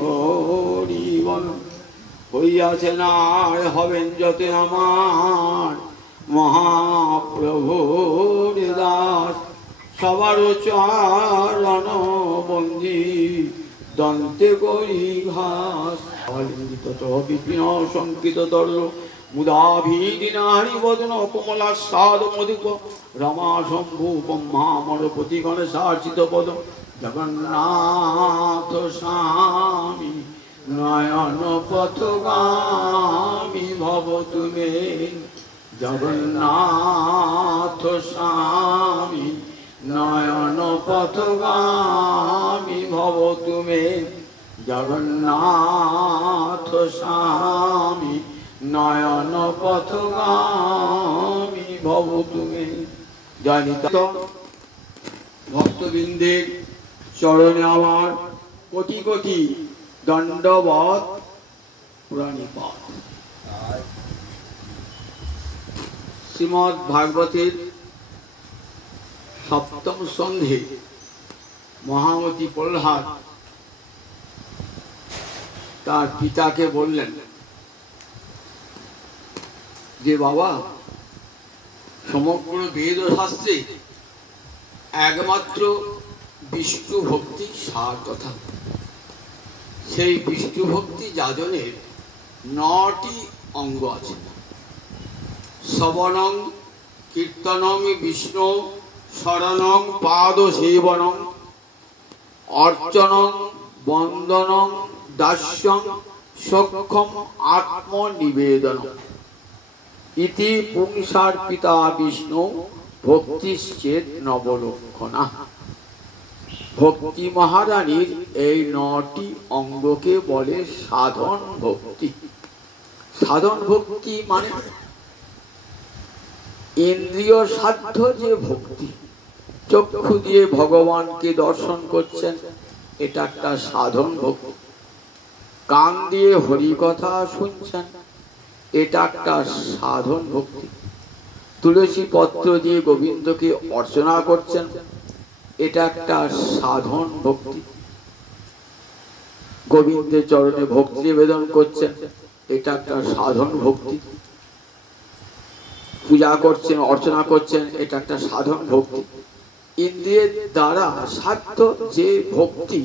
হরি বল হইয়াছে আর হবেন যতে আমার মহাপ্রভুর দাস সবার চরণ বন্দি দন্তে করি ঘাস বিপিন শঙ্কিত তর্ল মুদাভিদিনারি বদন কমলাস্বাদ মধুক রমা শম্ভু ব্রহ্মামর প্রতিগণ শাসিত পদ জগন্নাথ স্বামী নয়ন পথগামী ভব তুমি জগন্নাথ স্বামী নয়ন পথগামী ভব তুমি জগন্নাথ স্বামী নয়ন পথগামী ভব তুমি। জয় নিতাই ভক্তবৃন্দের চরণে আমার কোটি কোটি দণ্ডবত প্রণিপাত। শ্রীমদ্ ভাগবতের সপ্তম স্কন্ধে মহামতি প্রহ্লাদ তার পিতাকে বললেন যে বাবা, সমগ্র বেদ শাস্ত্রে একমাত্র বিষ্ণু ভক্তি সার কথা। সেই বিষ্ণু ভক্তি যাজনের 9টি অঙ্গ আছে। শ্রবণং কীর্তনং বিষ্ণু শরণং পাদ সেবনং অর্চনং বন্দনং দাস্যং সক্ষম আত্মনিবেদনং ইতি পুংসার পিতা বিষ্ণু ভক্তিশ্চেদ নবলক্ষণা। ভক্তি মহারানীর এই 9টি অঙ্গকে বলে সাধন ভক্তি। সাধন ভক্তি মানে ইন্দ্রিয় সাধ্য যে ভক্তি, চক্ষু দিয়ে ভগবানকে দর্শন করছেন, এটা একটা সাধন ভক্তি। কান দিয়ে হরি কথা শুনছেন, এটা একটা সাধন ভক্তি। তুলসী পত্র দিয়ে গোবিন্দকে অর্চনা করছেন, এটা একটা সাধন ভক্তি। গোবিন্দের চরণে ভক্তি নিবেদন করছেন, এটা একটা সাধন ভক্তি। পূজা করছেন, অর্চনা করছেন, এটা একটা সাধন ভক্তি। ইন্দ্রিয়ের দ্বারা সাধ্য যে ভক্তি,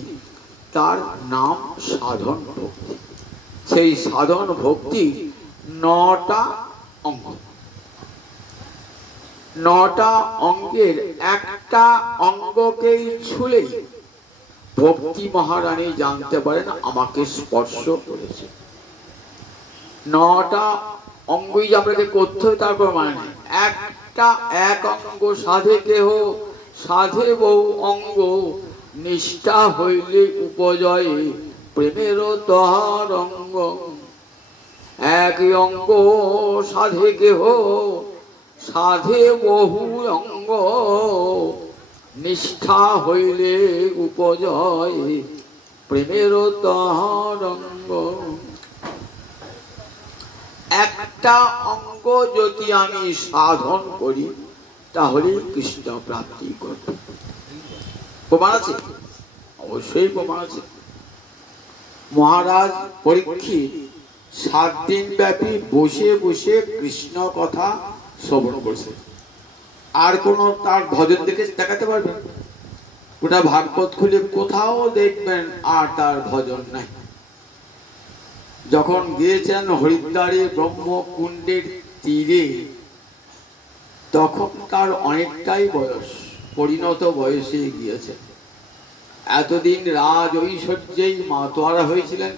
তার নাম সাধন ভক্তি। সেই সাধন ভক্তি 9টা অঙ্গ। 9টা অঙ্গের একটা অঙ্গকেই ছুলেই ভক্তি মহারানী জানতে পারেন আমাকে স্পর্শ করেছে। 9টা অঙ্গই যে আপনাকে করতে হবে তার কোনো মানে নেই। এক অঙ্গ সাধে কেহ সাধে বহু অঙ্গ নিষ্ঠা হইলে উপজয়ে প্রেমের তহার অঙ্গ। এক অঙ্গ সাধে কেহ সাধে বহু অঙ্গ নিষ্ঠা হইলে উপজয় প্রেমের তহার অঙ্গ। একটা অঙ্গ যদি আমি সাধন করি তাহলে কৃষ্ণ প্রাপ্তি করব। প্রমাণ আছে? অবশ্যই প্রমাণ আছে। মহারাজ পরীক্ষিত 7 দিন ব্যাপী বসে বসে কৃষ্ণ কথা শ্রবণ করছে। আর কোন তার ভজন দেখাতে পারবেন? ওটা ভাগবত খুলে কোথাও দেখবেন আর তার ভজন নাই। যখন গিয়েছেন হরিদ্বারে ব্রহ্মকুণ্ডের তীরে, তখন তার অনেকটাই বয়স, পরিণত বয়সে গিয়েছে। এতদিন রাজ ঐশ্বর্যেই মাতোয়ারা হয়েছিলেন,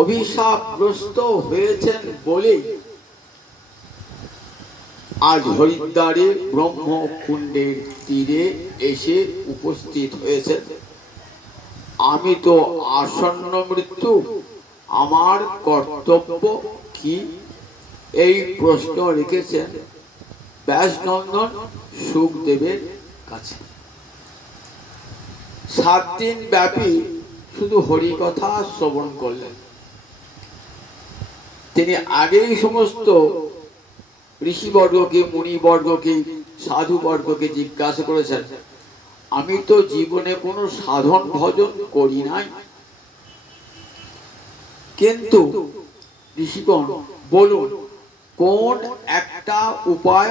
অভিশাপগ্রস্ত হয়েছেন বলে আজ হরিদ্বারে ব্রহ্মকুণ্ডের তীরে এসে উপস্থিত হয়েছেন। আমি তো আসন্ন মৃত্যু, আমার কর্তব্য কি? এই প্রশ্ন রেখেছেন ব্যাসনন্দন সুখদেবের কাছে। 7 দিন ব্যাপী শুধু হরি কথা শ্রবণ করলেন। তিনি আগেই সমস্ত ঋষিবর্গকে, মুনিবর্গকে, সাধুবর্গকে জিজ্ঞাসা করেছেন আমি তো জীবনে কোনো সাধন ভজন করি নাই, কিন্তু ঋষিগণ বলুন কোন একটা উপায়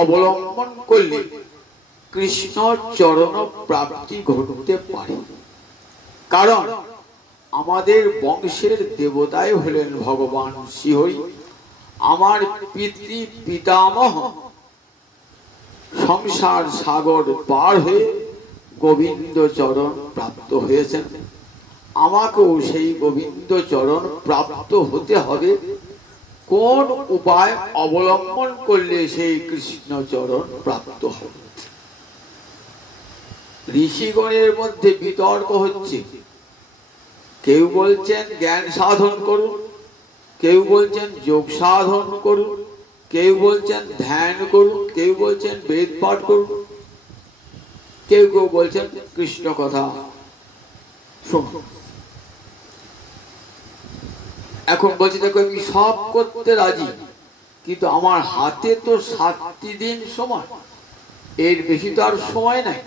অবলম্বন করলে কৃষ্ণ চরণ প্রাপ্তি ঘটতে পারে। কারণ আমাদের বংশের দেবতাই হলেন ভগবান শ্রীহরি। আমার পিতৃ পিতামহ সংসার সাগর পার হয়ে গোবিন্দ চরণ প্রাপ্ত হয়েছেন, আমাকেও সেই গোবিন্দ চরণ প্রাপ্ত হতে হবে। কোন উপায় অবলম্বন করলে সেই কৃষ্ণ চরণ প্রাপ্ত হবে? ঋষিগণের মধ্যে বিতর্ক হচ্ছে। কেউ বলছেন জ্ঞান সাধন করুন, কেউ বলছেন যোগ সাধন করুন, কেউ বলছেন ধ্যান করুন, কেউ বলছেন বেদ পাঠ করুন, কেউ কেউ বলছেন কৃষ্ণ কথা শুনুন। এখন বলছি দেখো আমি সব করতে রাজি, কিন্তু আমার হাতে তো 7টি দিন সময়, এর বেশি তো আর সময় নাই।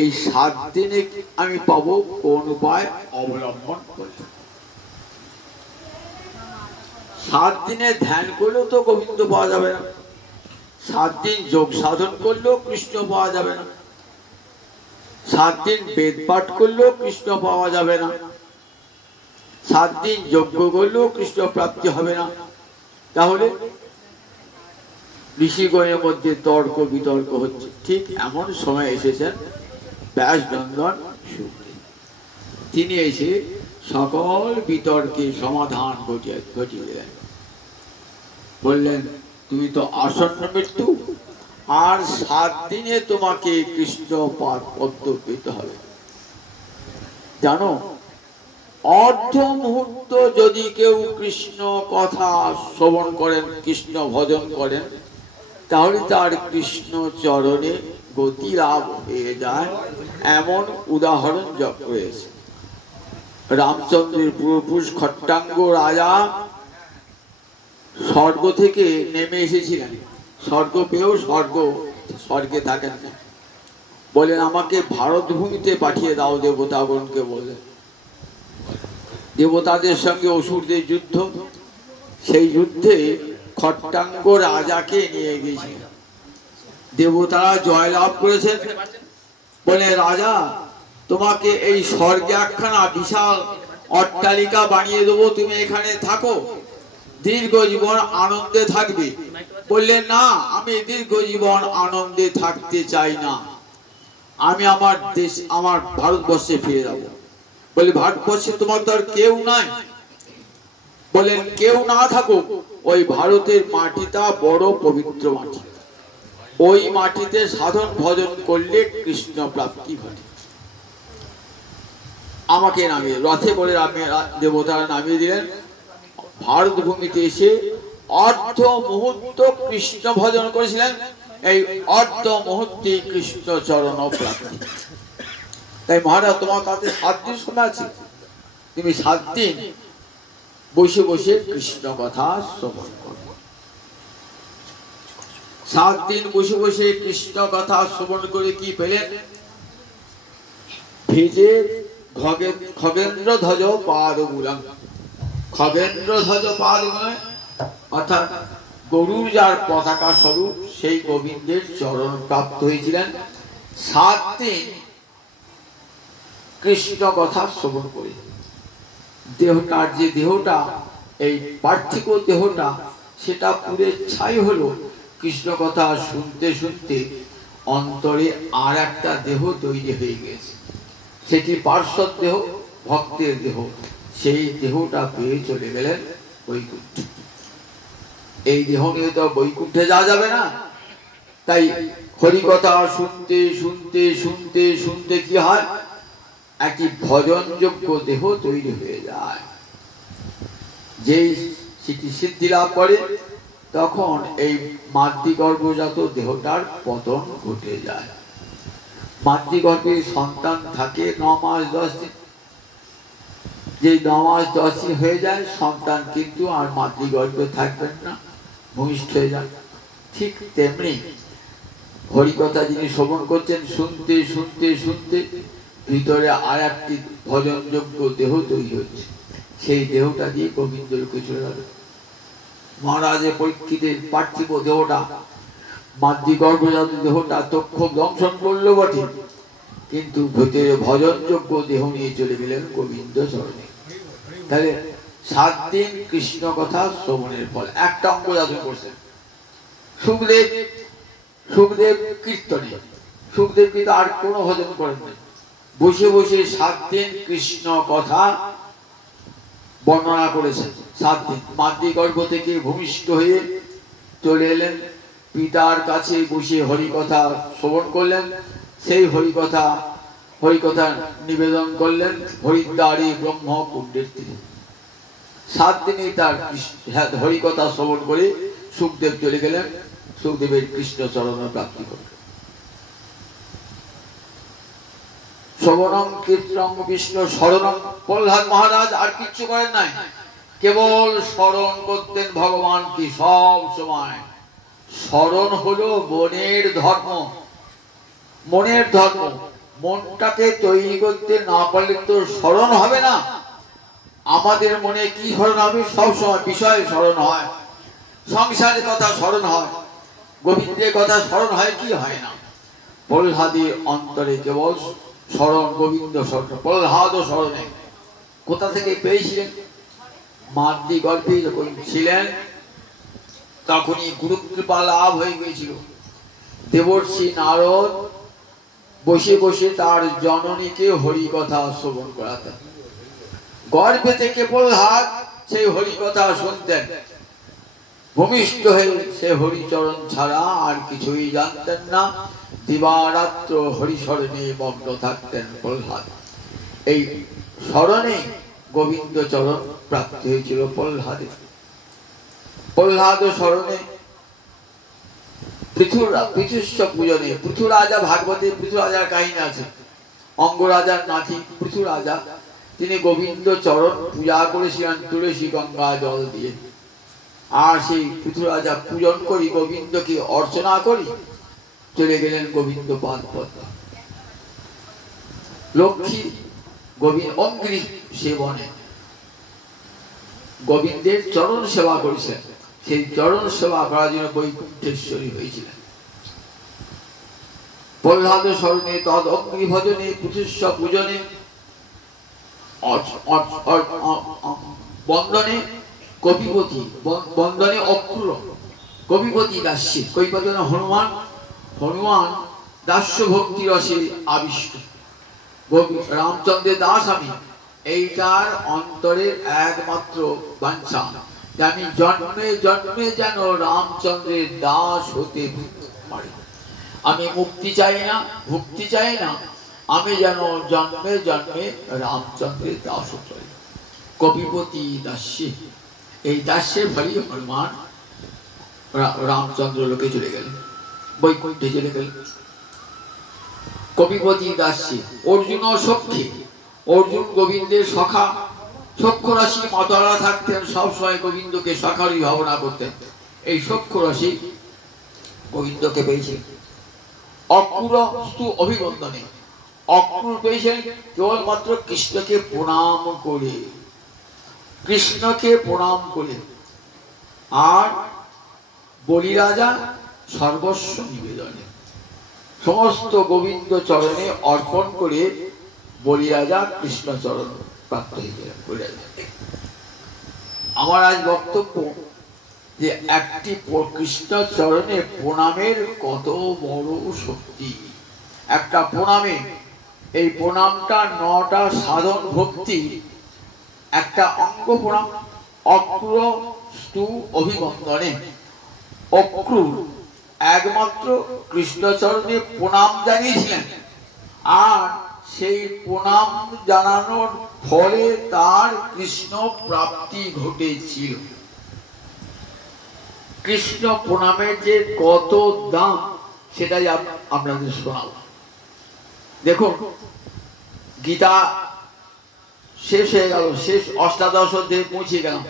এই 7 দিনে আমি পাবো কোন উপায় অবলম্বন করলে? 7 দিনে ধ্যান করলেও তো গোবিন্দ পাওয়া যাবে না, 7 দিন যোগ সাধন করলেও কৃষ্ণ পাওয়া যাবে না, 7 দিন বেদ পাঠ করলেও কৃষ্ণ পাওয়া যাবে না, 7 দিন যজ্ঞ করলেও কৃষ্ণ প্রাপ্তি হবে না। তাহলে ঋষিগণের মধ্যে তর্ক বিতর্ক হচ্ছে। ঠিক এমন সময় এসেছেন ব্যাসনন্দন শুকদেব। তিনি এসে সকল বিতর্কে সমাধান ঘটিয়ে দিলেন। বললেন তুমি তো আসন্ন মৃত্যু, আর 7 দিনে তোমাকে কৃষ্ণ পদ্ম পেতে হবে। জানো, অর্ধ মুহূর্ত যদি কেউ কৃষ্ণ কথা শ্রবণ করেন, কৃষ্ণ ভজন করেন, তাহলে তার কৃষ্ণ চরণে গতি লাভ হয়ে যায়। এমন উদাহরণ যোগ রয়েছে। রামচন্দ্রের পূর্বপুরুষ খট্টাঙ্গ রাজা স্বর্গ থেকে নেমে এসেছিলেন। স্বর্গ পেয়েও স্বর্গে থাকেন না, বলেন আমাকে ভারত ভূমিতে পাঠিয়ে দাও দেবতাগণকে। বলে দেবতাদের সঙ্গে অসুরদের যুদ্ধ, সেই যুদ্ধে খট্টাঙ্গ রাজাকে নিয়ে গিয়েছিলেন। দেবতারা জয়লাভ করেছেন। বলে রাজা তোমাকে এই স্বর্গে একখানা বিশাল অট্টালিকা বানিয়ে দেবো, তুমি এখানে থাকো, দীর্ঘ জীবন আনন্দে থাকবে। বললেন না, আমি দীর্ঘ জীবন আনন্দে থাকতে চাই না, আমি আমার দেশ আমার ভারতবর্ষে ফিরে যাব। বলে ভারতবর্ষে তোমার তো আর কেউ নাই। বলেন কেউ না থাকুক, ওই ভারতের মাটিটা বড় পবিত্র মাটি, ওই মাটিতে সাধন ভজন করলে কৃষ্ণ প্রাপ্তি ঘটে। আমাকে নামিয়ে রথে করে দেবতারা নামিয়ে দিলেন। ভারত ভূমিতে এসে অর্ধ মুহূর্ত কৃষ্ণ ভজন করেছিলেন। এই অর্ধ মুহূর্তে কৃষ্ণ চরণ প্রাপ্তি। তাই মহারাজ তোমার কাছে 7 দিন সময় আছে, তুমি 7 দিন বসে বসে কৃষ্ণ কথা শ্রবণ করো। 7 দিন বসে বসে কৃষ্ণ কথা শ্রবণ করে কি পেলেন? ভেজে খগেন্দ্র ধ্বজ পাদমূলম। খগেন্দ্র ধ্বজ পাদমূলম অর্থাৎ গরুর যার পতাকা স্বরূপ সেই গোবিন্দের চরণ প্রাপ্ত হয়েছিলেন। 7 দিন কৃষ্ণ কথা শ্রবণ করে দেহটার যে দেহটা, এই পার্থিব দেহটা, সেটা পুরে ছাই হলো। কৃষ্ণ কথা শুনতে শুনতে অন্তরে আর একটা দেহ তৈরি হয়ে গেছে, সেটি পার্শ্বদ দেহ, ভক্তের দেহ। সেই দেহটা পেয়ে চলে গেলেন বৈকুণ্ঠে। এই দেহ নিয়ে তো বৈকুণ্ঠে যাওয়া যাবে না। তাই হরিকথা শুনতে শুনতে শুনতে শুনতে কি হয়, একটি ভজনযোগ্য দেহ তৈরি হয়ে যায়। যেই সেটি সিদ্ধি লাভ করে, তখন এই মাতৃগর্ভজাত দেহটার পতন ঘটে যায়। মাতৃগর্ভে সন্তান থাকে 9 মাস 10 দিন। যে 9 মাস 10 দিন হয়ে যায়, সন্তান কিন্তু আর মাতৃগর্ভে থাকবেন না, ভূমিষ্ঠ হয়ে যান। ঠিক তেমনি হরিকথা যিনি শ্রবণ করছেন, শুনতে শুনতে শুনতে ভিতরে আর একটি ভজনযোগ্য দেহ তৈরি হচ্ছে। সেই দেহটা দিয়ে গোবিন্দ লোকে চলে গেল। মহারাজের পরীক্ষিতের পার্থিব দেহটা, মাতৃগর্ভজাত দেহটা তক্ষক দংশন করলো বটে, কিন্তু ভিতরে ভজনযোগ্য দেহ নিয়ে চলে গেলেন গোবিন্দ চরণে। তাহলে 7 দিন কৃষ্ণ কথা শ্রবণের ফল একটা অঙ্গ যাচন করছেন। সুখদেব কীর্তনে, সুখদেব কিন্তু আর কোনো ভজন করেন নাই, বসে বসে 7 দিন কৃষ্ণ কথা বর্ণনা করেছেন। 7 দিন মাতৃগর্ভ থেকে ভূমিষ্ঠ হয়ে চলে এলেন পিতার কাছে, বসে হরিকথা শ্রবণ করলেন। সেই হরিকথা নিবেদন করলেন হরিদ্বারে ব্রহ্মকুণ্ডের তীরে। 7 দিনে তার হরিকথা শ্রবণ করে সুখদেব চলে গেলেন সুখদেবের কৃষ্ণ চরণ প্রাপ্তি করলেন। শ্রবণং কীর্তনং বিষ্ণু শরণং। প্রহ্লাদ মহারাজ আর কিচ্ছু করেন নাই, কেবল স্মরণ করতেন ভগবানকে সব সময়। স্মরণ হলো মনের ধর্ম। মনের ধর্ম, মনটাকে তৈরি করতে না পারলে তো স্মরণ হবে না। আমাদের মনে কি স্মরণ হবে? সবসময় বিষয় স্মরণ হয়, সংসারের কথা স্মরণ হয়, গোবিন্দের কথা স্মরণ হয় কি হয় না? প্রহ্লাদের অন্তরে কেবল স্মরণ, গোবিন্দ স্মরণ। প্রহ্লাদ স্মরণে কোথা থেকে পেয়েছিলেন? মাতৃগর্ভে যখন ছিলেন তখনই গুরুকৃপা লাভ হয়ে গিয়েছিল। দেবর্ষি নারদ বসে বসে তার জননীকে হরিকথা শ্রবণ করাতেন। গর্ভে থেকে প্রহ্লাদ সেই হরিকথা শুনতেন। ভূমিষ্ঠ হয়ে সে হরিচরণ ছাড়া আর কিছুই জানতেন না। দিবারাত্র হরিস্মরণে মগ্ন থাকতেন প্রহ্লাদ। এই স্মরণে গোবিন্দ চরণ প্রাপ্তি হয়েছিল প্রহ্লাদের। প্রহ্লাদ স্মরণে পৃথুস্ব পূজনে, পৃথু রাজা, ভাগবতে পৃথু রাজার কাহিনী আছে। অঙ্গরাজার নাতি পৃথু রাজা, তিনি গোবিন্দ চরণ পূজা করেছিলেন তুলসী গঙ্গা জল দিয়ে। আর সেই পৃথু রাজা পূজন করি, গোবিন্দকে অর্চনা করি চলে গেলেন গোবিন্দ পাদ পদ্মা। লক্ষ্মী গোবিন্দ অঙ্গিরি সেবনে গোবিন্দের চরণ সেবা করেছেন। সেই চরণ সেবা করার জন্য বৈকুণ্ঠেশ্বরী হয়েছিলেন। প্রহ্লাদ স্মরণে, তদ অগ্নি ভজনে, পৃথুস্ব পূজনে, বন্দনে কপিপতি, বন্দনে অক্রূর, কপিপতি দাস্যে, কৈপতনে হনুমান, হনুমান দাস্য ভক্তি রসে আবিষ্ট। রামচন্দ্রের দাস আমি, এইটার অন্তরের একমাত্র বাঞ্ছা যে আমি জন্মে জন্মে যেন রামচন্দ্রের দাস হতে পারি। আমি মুক্তি চাই না, ভক্তি চাই না, আমি যেন জন্মে জন্মে রামচন্দ্রের দাস হতে পারি। কপিপতি দাস্যে, এই দাস্যের ফলে হনুমান রামচন্দ্র লোকে চলে গেলেন, বৈকুণ্ঠে চলে গেলেন। কপিপতি দাস্যে অর্জুন সখ্যে, অর্জুন গোবিন্দের সখা, সখ্য রাশি মাতারা থাকতেন, সবসময় গোবিন্দকে সখারই ভাবনা করতেন। এই সখ্য রাশি গোবিন্দকে পেয়েছেন অক্রূর স্তু অভিবন্দনে। অক্রূর পেয়েছেন কেবলমাত্র কৃষ্ণকে প্রণাম করে, কৃষ্ণকে প্রণাম করে। আর বলি রাজা সর্বস্ব নিবেদনে, সমস্ত গোবিন্দ চরণে অর্পণ করে বলি রাজা কৃষ্ণ চরণ প্রাপ্ত হয়ে গেলেন। আমার আজ বক্তব্য যে একটি কৃষ্ণ চরণে প্রণামের কত বড় শক্তি। একটা প্রণামে, এই প্রণামটা 9টা সাধন ভক্তি, একটা অঙ্গ প্রণাম। অক্রূর স্তু অভিবন্দনে, অক্রূর একমাত্র কৃষ্ণচরণে প্রণাম জানিয়েছিলেন, আর সেই প্রণাম জানানোর ফলে তার কৃষ্ণ প্রাপ্তি ঘটেছিল। কৃষ্ণ প্রণামের যে কত দাম সেটাই আপনাদের শোনাব। দেখুন, গীতা শেষ হয়ে গেল, শেষ অষ্টাদশ অধ্যায়ে পৌঁছে গেলাম।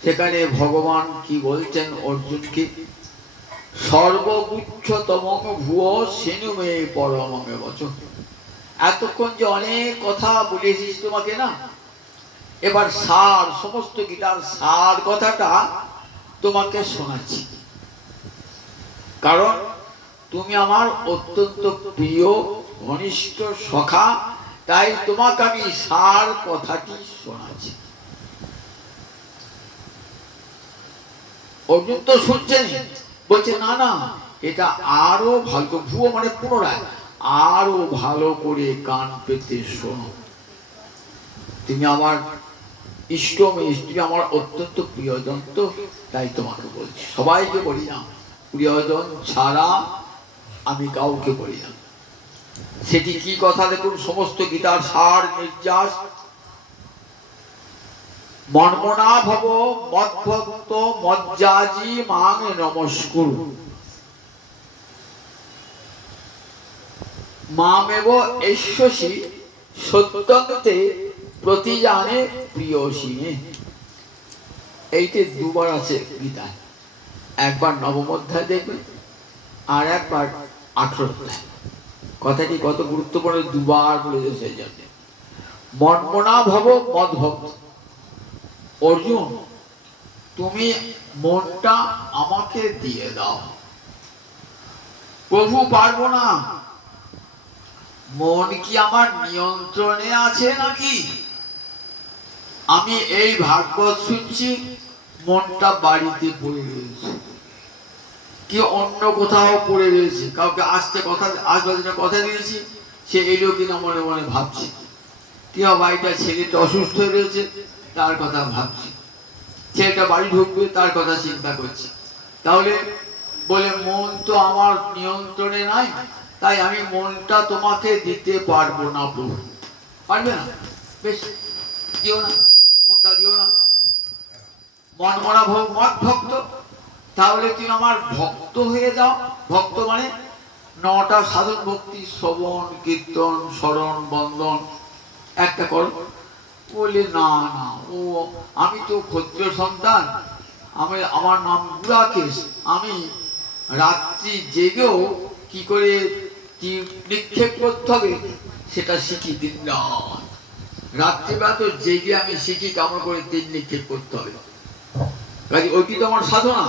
সেখানে ভগবান কি বলছেন অর্জুনকে? সর্বগুচ্ছতম ভুয়ো সেনুমে পরমে বচন। এতক্ষণ যে অনেক কথা বলেছিস তোমাকে না, এবার সার, সমস্ত গীতার সার কথাটা তোমাকে শোনাচ্ছি। কারণ তুমি আমার অত্যন্ত প্রিয় ঘনিষ্ঠ সখা, তাই তোমাকে আমি সার কথাটি শোনাচ্ছি। অর্জুন তো শুনছেন, বলছে না না, এটা আরো ভালো, ভুয়ো মানে পুনরায় আরো ভালো করে কান পেতে শোনো। তুমি আমার ইষ্ট মেয়ে, তুমি আমার অত্যন্ত প্রিয়জন, তো তাই তোমাকে বলছি। সবাইকে বলি না, প্রিয়জন ছাড়া আমি কাউকে বলি না। সেটি কি কথা দেখুন, সমস্ত গীতার সার নির্যাস। মন্মনা ভব মদ্ভক্ত মজ্জাজি মাং নমস্কুর মামেব এষ্যসি সত্যন্তে প্রতিজানে প্রিয়সিনে। এইতে দুবার আছে গীতায়, একবার নবম অধ্যায় দেখবেন আর একবার 18 অধ্যায়। কথাটি কত গুরুত্বপূর্ণ, দুবার বলেছে। সেই জন্য মন্মনা ভব মদ্ভক্ত, অর্জুন তুমি মনটা আমাকে দিয়ে দাও। প্রভু পারবো না, মন কি আমার নিয়ন্ত্রণে আছে নাকি? আমি এই ভাগবত শুনছি, মনটা বাড়িতে পড়ে রয়েছে, কি অন্য কোথাও পড়ে রয়েছে, কাউকে আসতে কথা আসবার কথা দিয়েছি, সে এলো কিনা মনে মনে ভাবছি, কি বাড়িটা ছেলেটা অসুস্থ হয়ে রয়েছে তার কথা ভাবছি, ছেলেটা বাড়ি ঢুকবে তার কথা চিন্তা করছি। তাহলে বলে মন তো আমার নিয়ন্ত্রণে নাই, তাই আমি মনটা তোমাকে দিতে পারবো না। প্রভু পারবে না, বেশ দিও না, মনটা দিও না। মন মরা মত ভক্ত, তাহলে তুমি আমার ভক্ত হয়ে যাও। ভক্ত মানে 9টা সাধন ভক্তি, শ্রবণ কীর্তন স্মরণ বন্দন একটা করো। বলে না না, ও আমি তো ক্ষত্রিয় সন্তান, আমার নাম গুড়াকেশ, আমি রাত্রি জেগেও কি করে কি নিক্ষেপ করতে হবে সেটা শিখি। দিন রাত রাত্রিবেলা তো জেগে আমি শিখি কেমন করে তীর নিক্ষেপ করতে হবে। কাজে ওইটি তো আমার সাধনা,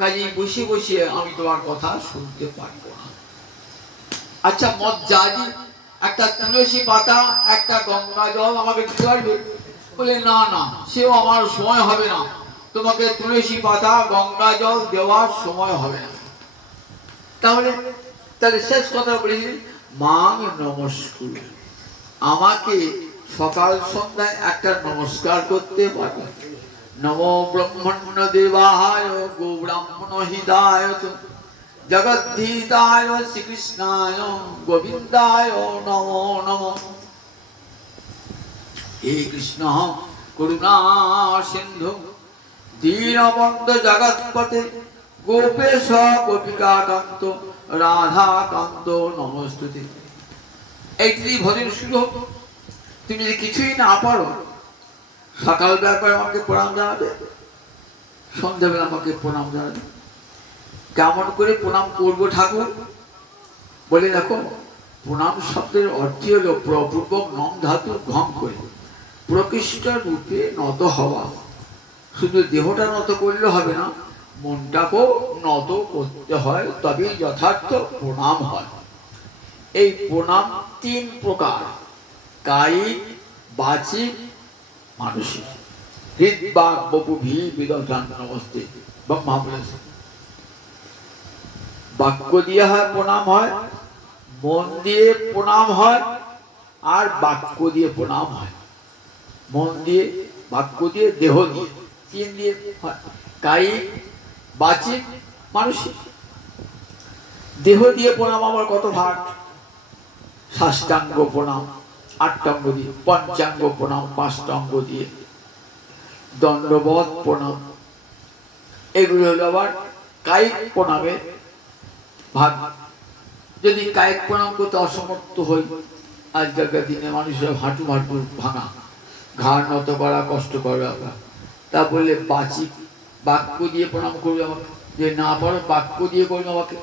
কাজে বসে বসে আমি তোমার কথা শুনতে পারবো না। আচ্ছা মজ্জাজি, একটা তুলসী পাতা একটা গঙ্গা জল আমাকে দিতে পারবে? বলে না না, সেও আমার সময় হবে না, তোমাকে তুলসী পাতা গঙ্গা জল দেওয়ার সময় হবে না। তাহলে তাহলে শেষ কথা বলেছি, মাং নমস্কার, আমাকে সকাল সন্ধ্যায় একটা নমস্কার করতে পারবে। নমো ব্রহ্মণ্য দেবায় গো ব্রাহ্মণ হৃদায় জগদ্ধিতায় শ্রীকৃষ্ণায় গোবিন্দায় নমো নমঃ। হে কৃষ্ণ করুণা সিন্ধু দীনবন্ধু জগৎপতে গোপেশ গোপিকাকান্ত রাধাকান্ত নমস্তুতে। এইটি ভজন শুরু হোক। তুমি যদি কিছুই না পারো, সকালবেলা করে আমাকে প্রণাম জানাবে, সন্ধ্যাবেলা আমাকে প্রণাম জানাবে। কেমন করে প্রণাম করবো ঠাকুর? বলে দেখো, প্রণাম শব্দের অর্থ হলো প্রপূর্বক নম ধাতু ঘম করে প্রকৃষ্ট রূপে নত হওয়া। শুধু দেহটা নত করলে হবে না, মনটাকেও নত করতে হয়, তবেই যথার্থ প্রণাম হয়। এই প্রণাম 3 প্রকার, কায়িক বাচিক মানসিক। হৃদ বাক বপুভি বিদধান নমস্তে ব্রহ্মা বলেছে। বাক্য দিয়ে হয় প্রণাম হয়, মন দিয়ে প্রণাম হয়, আর বাক্য দিয়ে প্রণাম হয়। মন দিয়ে, বাক্য দিয়ে, দেহ দিয়ে, 3 দিয়ে হয়। কায়িক বাচিক মানসিক। দেহ দিয়ে প্রণাম আমার কত ভাগ, সাষ্টাঙ্গ প্রণাম 8 অঙ্গ দিয়ে, পঞ্চাঙ্গ প্রণাম 5 অঙ্গ দিয়ে, দণ্ডবত প্রণাম, এগুলো হলো আবার কায়িক প্রণামের ভাগ। যদি কায়িক প্রণাম করতে অসমর্থ হই, আজকালকার দিনে মানুষের হাঁটু ভাঙা, ঘাড় নত করা কষ্ট করা, তা বললে বাচিক বাক্য দিয়ে প্রণাম করবে আমাকে। যে না পারো বাক্য দিয়ে করবে আমাকে।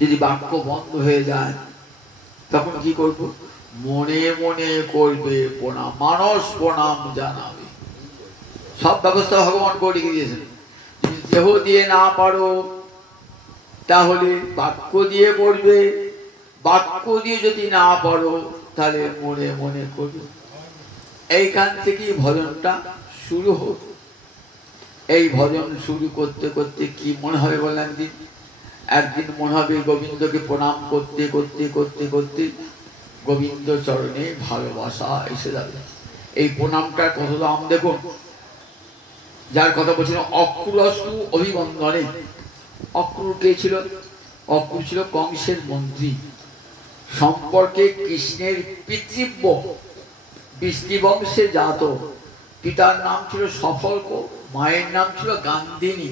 যদি বাক্য বন্ধ হয়ে যায় তখন কি করব? মনে মনে করবে প্রণাম, মানস প্রণাম জানাবে। সব ব্যবস্থা ভগবান করে রেখে দিয়েছেন। যদি দেহ দিয়ে না পারো তাহলে বাক্য দিয়ে করবে, বাক্য দিয়ে যদি না পারো তাহলে মনে মনে করবে। এইখান থেকেই ভজনটা শুরু হোক। এই ভজন শুরু করতে করতে কি মনে হবে বললেন? একদিন মনে হবে গোবিন্দকে প্রণাম করতে করতে করতে করতে গোবিন্দ চরণে ভালোবাসা এসে যাবে। এই প্রণামটার কত দাম দেখুন। যার কথা বলছিলাম অক্রুরস্তু অভিবন্দনে। অক্রুর কে ছিল? অক্রুর ছিল কংসের মন্ত্রী, সম্পর্কে কৃষ্ণের পিতৃব্য, বৃষ্টিবংশে জাত। পিতার নাম ছিল সফল্ক, মায়ের নাম ছিল গান্ধিনী।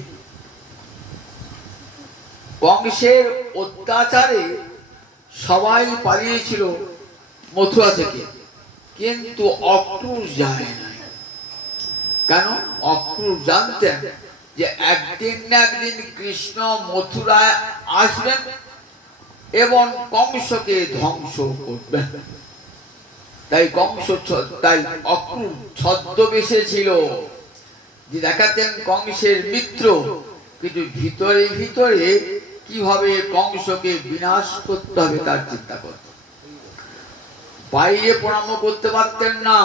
কংসের অত্যাচারে সবাই পালিয়েছিল মথুরা থেকে, কিন্তু অক্রুর যায় না। কেন? অক্রুর জানতেন যে একদিন না একদিন কৃষ্ণ মথুরায় আসবেন এবং কংসকে ধ্বংস করবেন। তাই তাই অক্রুর ছদ্মবেশে ছিল, যে দেখাতেন কংসের মিত্র, কিন্তু ভিতরে ভিতরে কিভাবে কংসকে বিনাশ করতে হবে তার চিন্তা করত। বাইরে প্রণাম করতে পারতেন না,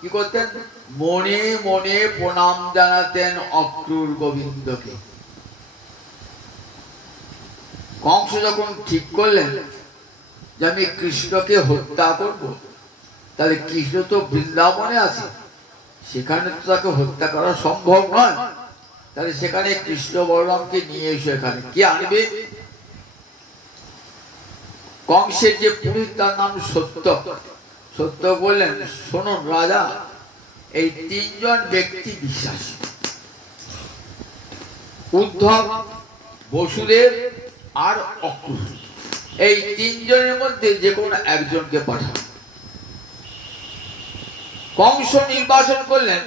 কি করতেন? মনে মনে প্রণাম জানাতেন অক্রুর গোবিন্দকে। কংস যখন ঠিক করলেন যে আমি কৃষ্ণকে হত্যা করব, তাহলে কৃষ্ণ তো বৃন্দাবনে আছে, সেখানে তো তাকে হত্যা করা সম্ভব নয়। তাহলে সেখানে কৃষ্ণ বলরামকে নিয়ে এসে এখানে কে আনবে? কংসের যে পুরোহিত তার নাম সত্য। সত্য বললেন, শুনুন রাজা, এই তিনজন ব্যক্তি বিশ্বাসী, উদ্ধব, বসুদেব আর অক্রুর, এই তিনজনের মধ্যে যে কোনো একজনকে পাঠান। কংস নির্বাচন করলেন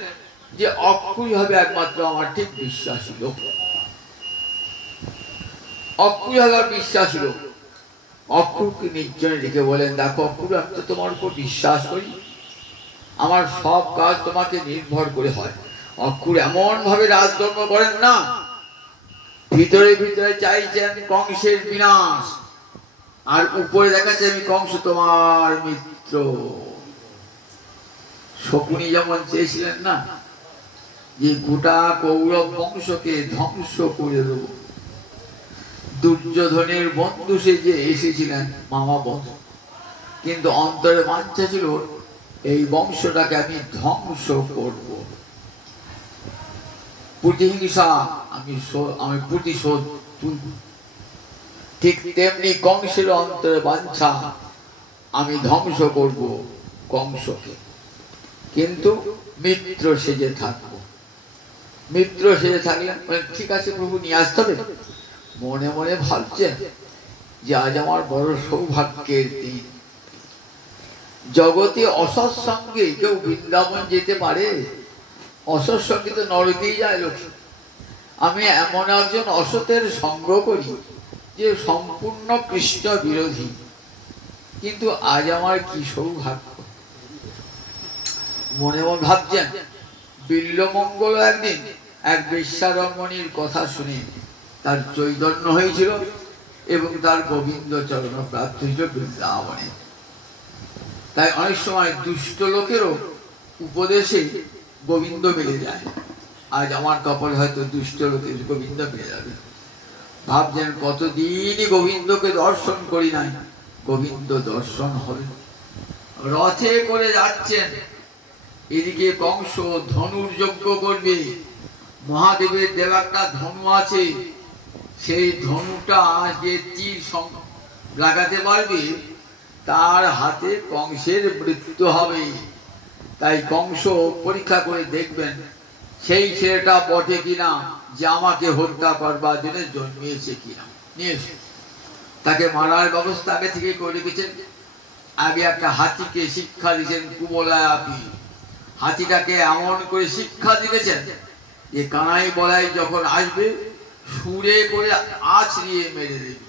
যে অক্রুরই হবে একমাত্র আমার ঠিক বিশ্বাসী লোক, অক্রুরই হবে বিশ্বাসী লোক। অক্রুরকে নির্জনে রেখে বলেন, দেখো অক্রুর, আমি তো তোমার উপর বিশ্বাস করি, আমার সব কাজ তোমাকে নির্ভর করে হয়। অক্রুর এমন ভাবে রাজধর্ম করেন না, ভিতরে ভিতরে চাইছেন কংসের বিনাশ, আর উপরে দেখাচ্ছে আমি কংস তোমার মিত্র। শকুনি যেমন চেয়েছিলেন না যে গোটা কৌরব বংশকে ধ্বংস করে দেব, দুর্যোধনের বন্ধু সে যে এসেছিলেন মামা বন্ধু, কিন্তু অন্তরে বাঞ্ছা ছিল এই বংশটাকে আমি ধ্বংস করব, প্রতিহিংসা, আমি প্রতিশোধ তুলব। ঠিক তেমনি কংসের অন্তরে বাঞ্ছা, আমি ধ্বংস করব কংসকে, কিন্তু মিত্র সেজে থাকবো। মিত্র সেজে থাকলেন, ঠিক আছে প্রভু, নিয়ে আসতে হবে। মনে মনে ভাবছেন যে আজ আমার বড় সৌভাগ্যের দিন। জগতে অসৎ সঙ্গে কেউ বৃন্দাবন যেতে পারে? অসৎ সঙ্গে তো নরকেই যায় লোক। আমি এমন একজন অসতের সঙ্গ করি যে সম্পূর্ণ কৃষ্ণ বিরোধী, কিন্তু আজ আমার কি সৌভাগ্য। মনে মনে ভাবছেন। বিল্বমঙ্গল একদিন এক বেশ্যারমণীর কথা শুনে তার চৈতন্য হয়েছিল এবং তার গোবিন্দ চরণ প্রাপ্ত হয়েছিল বৃন্দাবনে। তাই অনেক সময় দুষ্ট লোকেরও উপদেশে গোবিন্দ মিলে যায়। আজ আমার কপাল হয়তো দুষ্ট লোকের গোবিন্দ মিলে যাবে। ভাবছেন কতদিনই গোবিন্দকে দর্শন করি নাই, গোবিন্দ দর্শন হবে। রথে করে যাচ্ছেন, এদিকে কংস ধনুর যজ্ঞ করবে। মহাদেবের দেওয়া একটা ধনু আছে, সেই ধনুটা যে তীর লাগাতে পারবে তার হাতে কংসের মৃত্যু হবে। তাই কংস পরীক্ষা করে দেখবেন সেই ছেলেটা বটে কিনা, যে আমাকে হত্যা করবার জন্য জন্মিয়েছে কিনা। নিয়ে তাকে মারার ব্যবস্থা আগে থেকে করে রেখেছেন। আগে একটা হাতিকে শিক্ষা দিয়েছেন কুবলায়াপি, হাতিটাকে এমন করে শিক্ষা দিয়েছেন যে কানাই বলাই যখন আসবে সুরে করে আছড়িয়ে মেরে দেবে,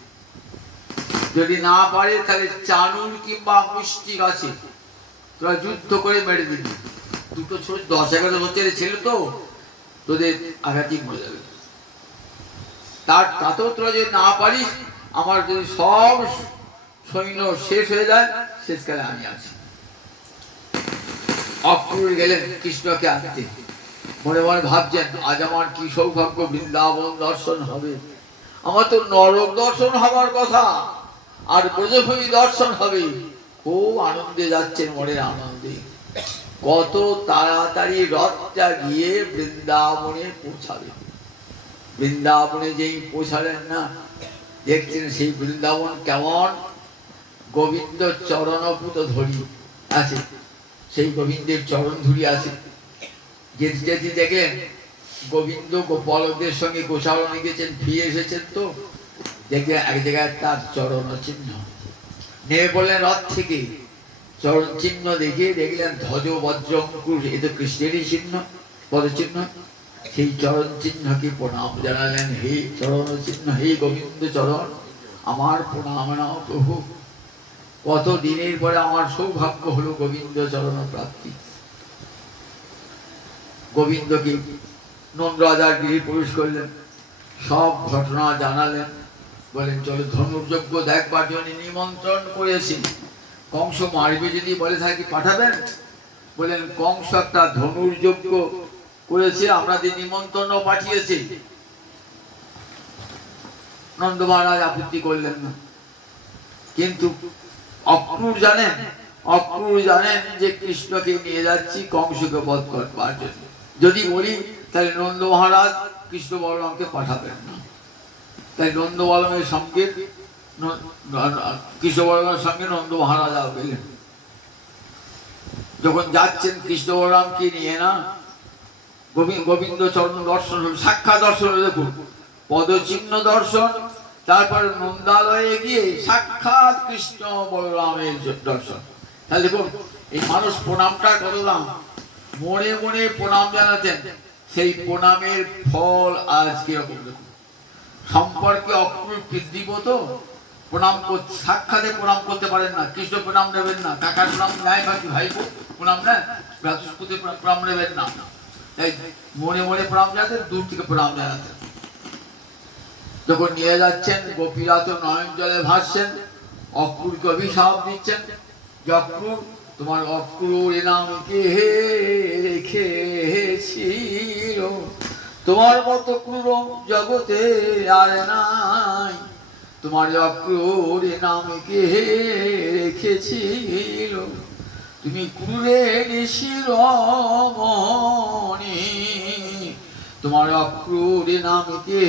যদি না পারে তাহলে চানুর কিংবা মুষ্টি গাছে তোরা যুদ্ধ করে মেরে দিবি। দুটো ছোট 10-11 বছরের ছেলে তো, তোদের আঘাতই মরে যাবে। তাতেও তোরা যদি না পারিস, আমার যদি সব সৈন্য শেষ হয়ে যায়, শেষকালে আমি আছি। অক্রূর গেলেন কৃষ্ণকে আনতে, মনে মনে ভাবছেন আজ আমার কি সৌভাগ্য, বৃন্দাবন দর্শন হবে। আমার তো নরক দর্শন হবার কথা, আর ব্রজভূমি দর্শন হবে। খুব আনন্দে যাচ্ছেন, মনের আনন্দে। কত তাড়াতাড়ি রথটা গিয়ে বৃন্দাবনে পৌঁছাবে। বৃন্দাবনে যেই পৌঁছালেন না, দেখছেন সেই বৃন্দাবন কেমন গোবিন্দ চরণপুত ধরি আছে, সেই গোবিন্দের চরণ ধুলি আছে। যেতে যেতে দেখেন গোবিন্দ গোপালকদের সঙ্গে গোচারণে গেছেন, ফিরে এসেছেন তো দেখে এক জায়গায় তার চরণ চিহ্ন নেমে পড়লেন রথ থেকে। চরণ চিহ্ন দেখে দেখলেন ধ্বজ বজ্র অঙ্কুশ, এ তো কৃষ্ণেরই চিহ্ন, পদচিহ্ন। সেই চরণ চিহ্নকে প্রণাম জানালেন, হে চরণ চিহ্ন, হে গোবিন্দ চরণ, আমার প্রণাম নাও প্রভু। কত দিনের পরে আমার সৌভাগ্য হলো গোবিন্দ চরণ প্রাপ্তি। গোবিন্দকে নন্দ রাজার গৃহে প্রবেশ করলেন, সব ঘটনা জানালেন। বলেন চলো ধনুর্যজ্ঞ দেখবার জন্য নিমন্ত্রণ করেছি, কংস মারবে যদি বলে থাকি পাঠাবেন। বলেন কংস একটা ধনুর্যজ্ঞ করেছে, আপনাদের নিমন্ত্রণ পাঠিয়েছে। নন্দ মহারাজ আপত্তি করলেন না। কিন্তু অক্রূর জানেন যে কৃষ্ণকে নিয়ে যাচ্ছি কংসকে বধ করবার জন্য। যদি বলি তাহলে নন্দ মহারাজ কৃষ্ণ বলরামকে পাঠাবেন না। তাই নন্দ বলরামের সঙ্গে কৃষ্ণ বলরামের সঙ্গে নন্দ মহারাজ গেলেন। যখন যাচ্ছেন কৃষ্ণ বলরামকে নিয়ে না, গোবিন্দ চরণ দর্শন হল, সাক্ষাৎ দর্শন হল। দেখুন পদচিহ্ন দর্শন, তারপর নন্দালয়ে গিয়ে সাক্ষাৎ কৃষ্ণ বলরামের দর্শন। তাহলে দেখুন এই মানুষ প্রণামটা কত দাম, মনে মনে প্রণাম জানাতেন, সেই প্রণামের ফল আজ কিরকম। দেখুন সম্পর্কে অক্রূর পিতৃব্রত, প্রণাম করতে সাক্ষাতে প্রণাম করতে পারেন না, কৃষ্ণ প্রণাম নেবেন না, কাকার প্রণাম নেয় বাকি ভাইপো প্রণাম নেন, বৃহস্পতি প্রণাম নেবেন না। তাই মনে মনে প্রণাম জানাতেন, দূর থেকে প্রণাম জানাতেন। যখন নিয়ে যাচ্ছেন গোপীরা তো নয়ন জলে ভাসছেন, অক্রূরকে অভিশাপ দিচ্ছেন যে অক্রূর, তোমার অক্রূর নাম কে রেখেছিল, তোমার মতো ক্রূর জগতে আর নাই, তোমার অক্রূর নাম কে রেখেছিল, তুমি ক্রূরের শিরোমণি, তোমার অক্রূর নাম কে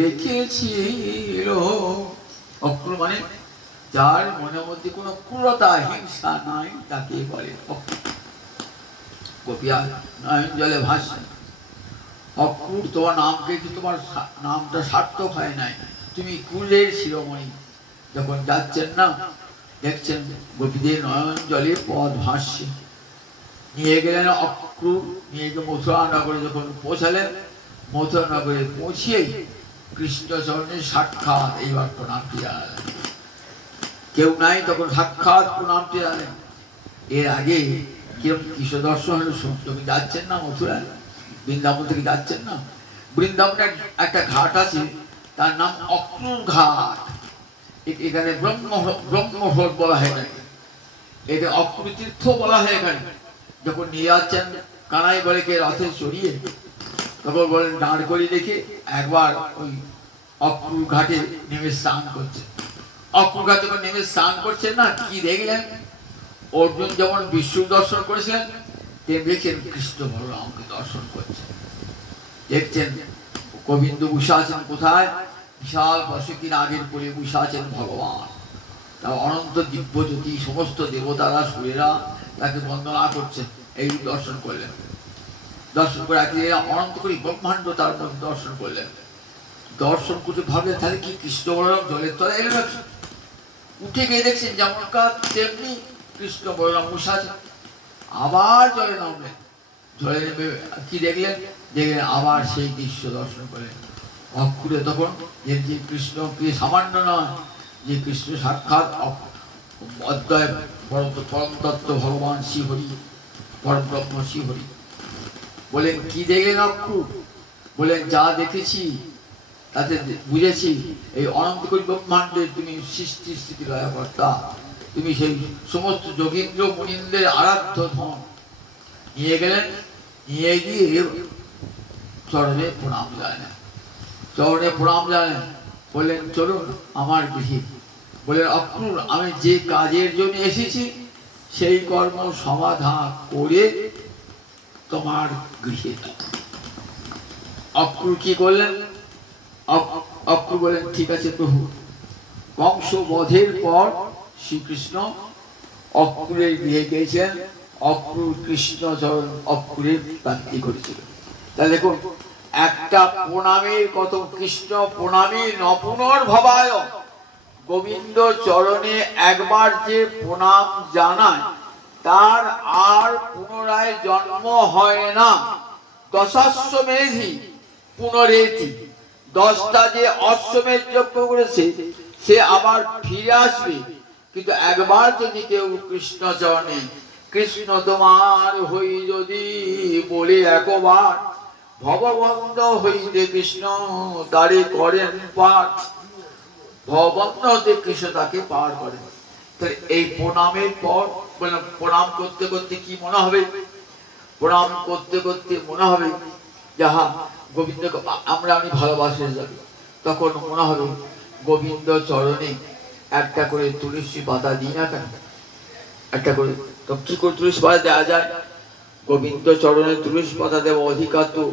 রেখেছিল। অক্রূর মানে যার মনের মধ্যে কোনো ক্রূরতা হিংসা নাই, তাকে বলে অক্রূর। গোপিয়া নয়ন জলে ভাসছেন, অক্রূর তোমার নামকে, তোমার নামটা সার্থক হয় নাই, তুমি ক্রূরের শিরোমণি। যখন যাচ্ছেন না, দেখছেন গোপীদের নয়ন জলে পথ ভাসছে, নিয়ে গেলেন অক্রূর, নিয়ে গিয়ে মথুরা নগরে যখন পৌঁছালেন, মথুরা নগরে পৌঁছিয়েই কৃষ্ণচরণের সাক্ষাৎ এইবার প্রণামটি জানালেন। কেউ নাই তখন সাক্ষাৎ প্রণামটি জানেন। এর আগে কিরকম কৃষ্ণ দর্শন হলো, যখন যাচ্ছেন না মথুরায়, বৃন্দাবন থেকে যাচ্ছেন না, বৃন্দাবনে একটা ঘাট আছে, তার নাম অক্রূর ঘাট। এখানে ব্রহ্মহ্রদ বলা হয়, এটাকে এটা অক্রূর তীর্থ বলা হয়। এখানে যখন নিয়ে যাচ্ছেন কানাই বলে কে রথে চড়িয়ে, তখন বলেন দাঁড় করিয়ে দেখে একবার ওই অক্রূর ঘাটে নেমে স্নান করছে। অক্রূর ঘাটে যখন নেমে স্নান করছেন না, কি দেখলেন, অর্জুন যেমন বিষ্ণু দর্শন করেছিলেন, তেমনি দেখছেন কৃষ্ণ বলরামকে দর্শন করছেন। দেখছেন গোবিন্দ বসে আছেন কোথায়, বিশাল বসকির আগের পরে বসে আছেন ভগবান। তার অনন্ত দিব্য জ্যোতি, সমস্ত দেবতারা সুরেরা তাকে বন্দনা করছেন। এই দর্শন করলেন, দর্শন করে অনন্ত করে ব্রহ্মাণ্ড তার মধ্যে দর্শন করলেন। দর্শন করতে ভাবলেন তাহলে কি কৃষ্ণ বলরাম জলের তলায় এলো নাকি। উঠে গিয়ে দেখছেন যেমন কাজ তেমনি কৃষ্ণ বলরাম বসে আছেন। আবার জলে নামলেন, ধরে নেবে। কি দেখলেন? দেখলেন আবার সেই দৃশ্য দর্শন করলেন। অক্ষুরে তখন যে কৃষ্ণ কি সামান্য নয়, যে কৃষ্ণ সাক্ষাৎ অদ্বয় পরম তত্ত্ব ভগবান শ্রীহরি, পরম ব্রহ্ম শ্রীহরি। বলেন কি দেখলেন অক্ষুর? বলেন যা দেখেছি তাতে বুঝেছি এই অনন্ত কোটি ব্রহ্মাণ্ডের তুমি সৃষ্টি স্থিতি লয়কর্তা, তুমি সেই সমস্ত যোগীন্দ্র মুনীন্দ্রের আরাধ্য ধন। নিয়ে গেলেন, নিয়ে গিয়ে চরণে প্রণাম জানালেন, চরণে প্রণাম জানালেন। বললেন চলুন আমার গৃহে। বলে অক্রূর, আমি যে কাজের জন্য এসেছি সেই কর্ম সমাধান করে তোমার গৃহে। অক্রূর কি করলেন? অক্রূর বলেন ঠিক আছে প্রভু। কংস বধের পর শ্রীকৃষ্ণ অক্রূরের গৃহে গিয়েছেন। অক্রূর কৃষ্ণচরণ অক্রূরের প্রাপ্তি করেছিল। তাহলে দেখুন, একটা প্রণামীর কত কৃষ্ণ প্রণামী নপুনর ভবায়। গোবিন্দ চরণে একবার যে প্রণাম জানায় তার আর পুনরায় জন্ম হয় না। দশাশ্বমেধি পুনরেতি, 10টা যে অশ্বমেধ যজ্ঞ করেছে সে আবার ফিরে আসবে। কিন্তু একবার যদি কেউ কৃষ্ণ চরণে কৃষ্ণ তোমার হই যদি বলে একবার, ভববন্ধ হইতে কৃষ্ণ তারে করেন পার। ভববন্ধ হতে কৃষ্ণ তাকে পার করেন। এই প্রণামের পর প্রণাম করতে করতে কি মনে হবে? প্রণাম করতে করতে মনে হবে যাহা গোবিন্দকে আমি ভালোবাসে যাবে। তখন মনে হবে গোবিন্দ চরণে একটা করে তুলসী পাতা দিই না কেন? একটা করে তো কি করে তুলসী পাতা দেওয়া যায়? গোবিন্দ চরণে তুলসী পাতা দেওয়া অধিকার তো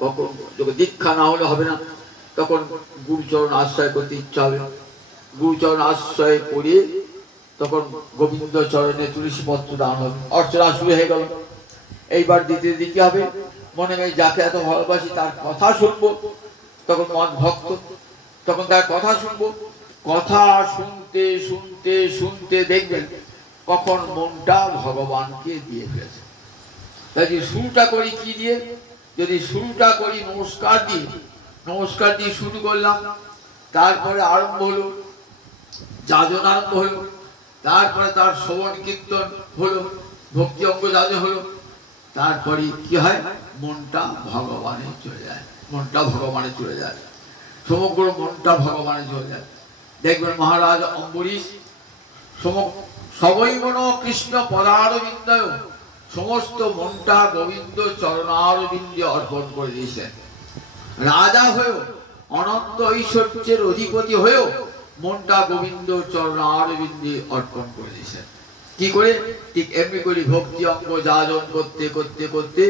কখন দীক্ষা না হলে হবে না। তখন গুরুচরণ আশ্রয় করতে ইচ্ছা হবে। গুরুচরণ আশ্রয় করে তখন গোবিন্দ চরণে তুলসী পত্র দান হবে, অর্চনা শুরু হয়ে গেল। এইবার দ্বিতীয় দিকে হবে মনে হয় যাকে এত ভালোবাসি তার কথা শুনবো। তখন মন ভক্ত, তখন তার কথা শুনবো। কথা শুনতে শুনতে শুনতে দেখবেন কখন মনটা ভগবানকে দিয়ে ফেলেছে। তাই শুরুটা করি কি দিয়ে? যদি শুরুটা করি নমস্কার দিয়ে, নমস্কার দিয়ে শুরু করলাম, তারপরে আরম্ভ হলো যাজন, আরম্ভ হলো, তারপরে তার শ্রবণ কীর্তন হলো, ভক্তি অঙ্গ যাজন হলো, তারপরে কি হয়? মনটা ভগবানে চলে যায়, মনটা ভগবানে চলে যায়, সমগ্র মনটা ভগবানে চলে যায়। দেখবেন মহারাজ অম্বরীশ সবই মন কৃষ্ণ পদারবিন্দয়, সমস্ত মনটা গোবিন্দ চরণারবিন্দে অর্পণ করে দিয়েছেন। রাজা হয়েও, অনন্ত ঐশ্বর্যের অধিপতি হয়েও মনটা গোবিন্দ চরণারবিন্দে অর্পণ করে দিয়েছেন। কি করে? ঠিক এমনি করে ভক্তি অঙ্গ যাজন করতে করতে করতে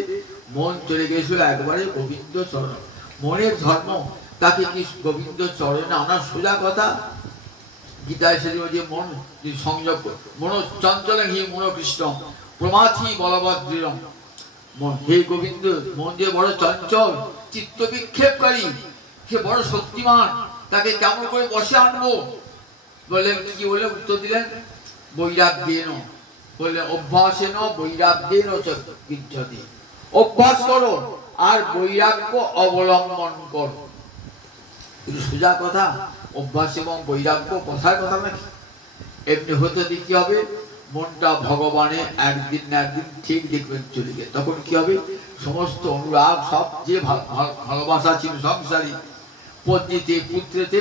মন চলে গেছিল একবারে গোবিন্দ চরণ। মনের ধর্ম তাকে কি গোবিন্দ চরণে আনার সোজা কথা? গীতায় সে যে মন সংযোগ, মন চঞ্চল হি মন কৃষ্ণ প্রমাথি বলবৎ দৃঢ়। মন হে গোবিন্দ, মন যে বড় চঞ্চল, চিত্ত বিক্ষেপকারী, সে বড় শক্তিমান, তাকে কেমন করে বসে আনবো? বললেন কি বলে উত্তর দিলেন? বৈরাগ্যেন, বললেন অভ্যাসেন বৈরাগ্যেন বিচ্ছতি। অভ্যাস করো আর বৈরাগ্য অবলম্বন করো। কিন্তু সোজা কথা, অভ্যাস এবং বৈরাগ্য কথার কথা নাকি? এমনি হতে কি হবে? মনটা ভগবানে একদিন না একদিন ঠিক দেখবেন চলে গেছে। তখন কি হবে? সমস্ত অনুরাগ, সব যে ভালোবাসা ছিল সংসারী পত্নীতে পুত্রেতে,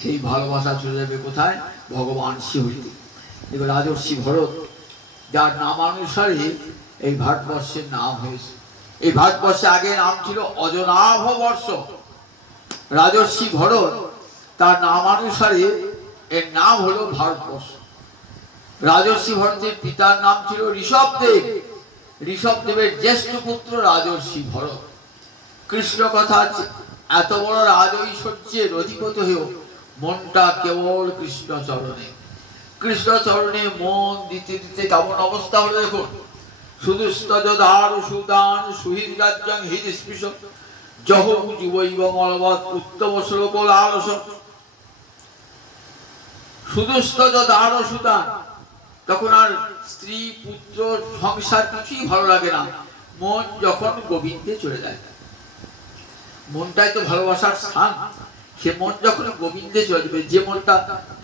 সেই ভালোবাসা চলে যাবে কোথায়? ভগবান শ্রীহরিতে। দেখো রাজর্ষি ভরত, যার নামানুসারে এই ভারতবর্ষের নাম হয়েছে। এই ভারতবর্ষে আগে নাম ছিল অজনাভ বর্ষ। রাজর্ষি ভরত, তার নামানুসারে এর নাম হলো ভারতবর্ষ। রাজর্ষি ভরতের পিতার নাম ছিল ঋষভদেব। ঋষভদেবের জ্যেষ্ঠ পুত্র রাজর্ষি ভরত। কৃষ্ণ কথা এত বড় রাজ ঐশ্বর্যের অধিপতি হয়েও মনটা কেবল কৃষ্ণ চরণে। কৃষ্ণ চরণে মন দিতে দিতে কেমন অবস্থা হলো দেখুন। শুধু স্তজধার সুদান সুহৃদ রাজ্যং হৃদ স্পৃশ জহ যুবৈব মলবৎ উত্তম শ্লোক লালস। শুধু স্তজধার সুদান, তখন আর স্ত্রী পুত্র সংসার কিছুই ভালো লাগে না। মন যখন গোবিন্দে চলে যায়, মনটাই তো ভালোবাসার স্থান, সে মন যখন গোবিন্দে চলে যাবে, যে মনটা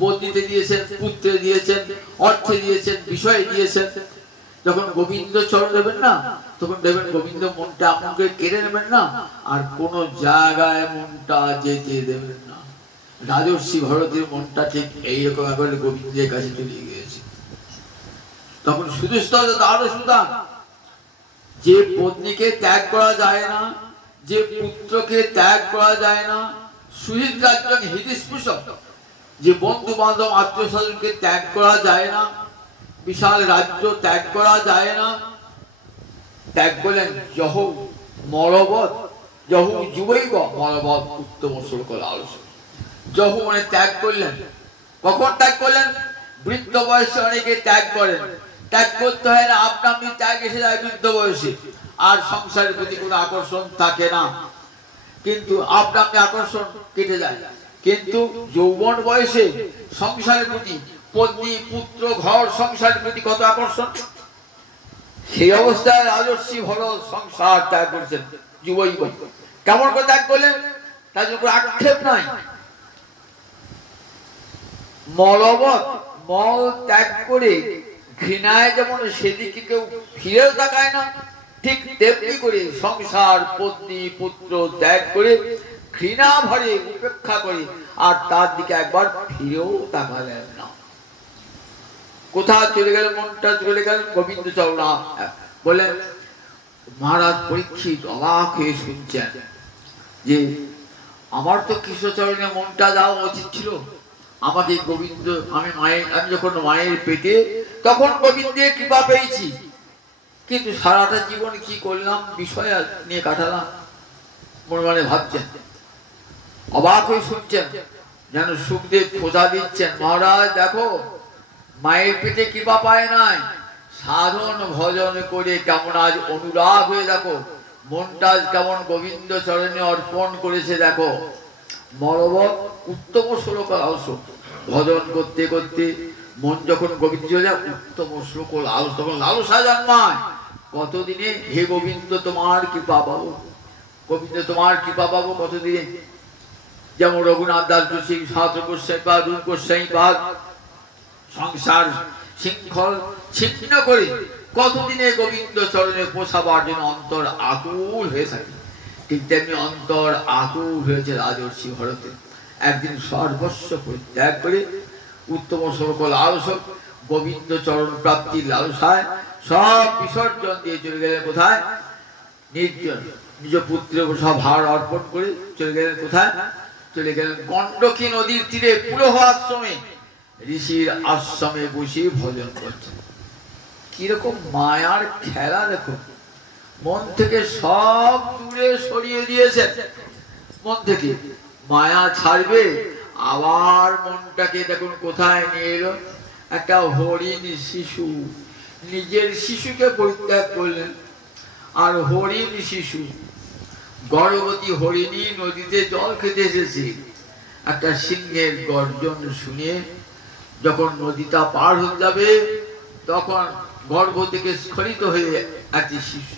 পত্নীতে দিয়েছেন, পুত্রে দিয়েছেন, অর্থে দিয়েছেন, বিষয়ে দিয়েছেন, যখন গোবিন্দ চরণ দেবেন না, তখন দেখবেন গোবিন্দ মনটা আপনাকে কেড়ে নেবেন না, আর কোন জায়গায় মনটা যেতে দেবেন না। রাজর্ষি ভরতের মনটা ঠিক এইরকম একবারে গোবিন্দের কাছে চলে গিয়েছে। তখন শুধু আরো সুদান, যে পত্নীকে ত্যাগ করা যায় না, যে পুত্রকে ত্যাগ করা যায় না, সুহৃদ রাজ্য হৃদস্পৃশক, যে বন্ধু বান্ধব আত্মীয় স্বজনকে ত্যাগ করা যায় না, বিশাল রাজ্য ত্যাগ করা যায় না, ত্যাগ করলেন যহু মরবত, যহু যুবৈব মরবত উত্তম শ্লোকল আলস। যহু মানে ত্যাগ করলেন। কখন ত্যাগ করলেন? বৃদ্ধ বয়সে অনেকে ত্যাগ করেন। ত্যাগ করতে হয় না, আপনা আপনি ত্যাগ এসে যায় বৃদ্ধ বয়সে, আর সংসারের প্রতি কোনো আকর্ষণ থাকে না, কিন্তু আপনা আপনি আকর্ষণ কেটে যায়। কিন্তু যৌবন বয়সে সংসারের প্রতি, পত্নী পুত্র ঘর সংসারের প্রতি কত আকর্ষণ। সেই অবস্থায় রাজর্ষি ভরত সংসার ত্যাগ করেছেন। যুবই কেমন করে ত্যাগ করলেন তার জন্য কোনো আক্ষেপ নাই। মলবৎ, মল ত্যাগ করে ঘৃণায় যেমন সেদিকে কেউ ফিরেও তাকায় না, ঠিক তেমনি করে সংসার পত্নী পুত্র ত্যাগ করে ঘৃণা ভরে উপেক্ষা করে আর তার দিকে একবার ফিরেও তাকালেন না। কোথায় চলে গেল মনটা? চলে গেল গোবিন্দ চরণ। বলেন মহারাজ পরীক্ষিত অবাক হয়ে শুনছেন যে আমার তো কৃষ্ণচরণে মনটা যাওয়া উচিত ছিল। আমাকে গোবিন্দ, আমি যখন মায়ের পেটে তখন গোবিন্দের কৃপা পেয়েছি, কিন্তু সারাটা জীবন কি করলাম বিষয় নিয়ে কাটালাম, মনে মনে ভাবছেন। অবাক হয়ে শুনছেন, যেন সুখদেব খোঁজা দিচ্ছেন, মহারাজ দেখো মায়ের পেটে কৃপা পায় নাই, সাধন ভজন করে কেমন আজ অনুরাগ হয়ে দেখো, মনটা কেমন গোবিন্দ চরণে অর্পণ করেছে দেখো। মরবত উত্তম শ্লোক আলস, ভজন করতে করতে মন যখন গোবিন্দ চলে যায়, উত্তম শ্লোক আলস, তখন লালসা জন্মায়। কতদিনে হে গোবিন্দ তোমার কৃপা পাবো, গোবিন্দ তোমার কৃপা পাবো কতদিনে। যেমন রঘুনাথ দাস গোস্বামী, শাস্ত্র গোস্বামী পাদ, রূপ গোস্বামী পাদ সংসার শৃঙ্খল ছিন্ন করে কতদিনে গোবিন্দ চরণে পোষাবার জন্য অন্তর আকুল হয়ে থাকে। ঠিক তেমনি অন্তর আকুল হয়েছে রাজর্ষি ভরতে। একদিন সর্বস্ব পরিত্যাগ করে উত্তম শ্লোক লালস গোবিন্দ চরণ প্রাপ্তির লালসায় সব বিসর্জন দিয়ে চলে গেলেন কোথায়? নির্জন, নিজ পুত্রের সব ভার অর্পণ করে চলে গেলেন কোথায়? চলে গেলেন গণ্ডকী নদীর তীরে পুলহ আশ্রমে। ঋষির আশ্রমে বসে ভজন করছেন। কিরকম মায়ার খেলা দেখুন, মন থেকে সব দূরে সরিয়ে দিয়েছেন। মন থেকে মায়া ছাড়বে, আবার মনটাকে দেখুন কোথায় নিয়ে এলো। একটা হরিণ শিশু, নিজের শিশুকে পরিত্যাগ করলেন, আর হরিণ শিশু, গর্ভবতী হরিণী নদীতে জল খেতে এসেছে। একটা সিংহের গর্জন শুনে যখন নদীটা পার হয়ে যাবে, তখন গর্ভ থেকে স্খলিত হয়ে একটি শিশু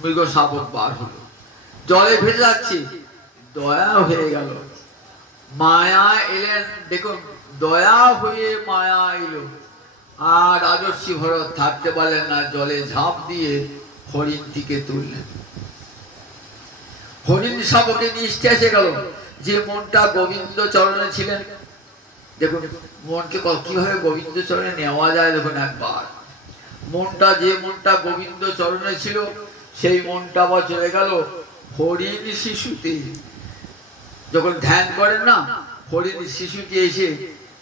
মৃগ শাবক বার হলো, জলে ভেসে যাচ্ছে। দয়া হয়ে গেল, মায়া এলেন, দেখুন দয়া হয়ে মায়া এলো, আর রাজর্ষি ভরত থাকতে পারলেন না, জলে ঝাঁপ দিয়ে হরিণটিকে তুললেন। হরিণ শাবকে নিষ্ঠে এসে গেল, যে মনটা গোবিন্দ চরণে ছিলেন। দেখুন মনকে কিভাবে গোবিন্দ চরণে নেওয়া যায়। দেখুন একবার মনটা, যে মনটা গোবিন্দ চরণে ছিল, সেই মনটা আবার চলে গেল হরিণ শিশুতে। যখন ধ্যান করেন না, হরিণ শিশুটি এসে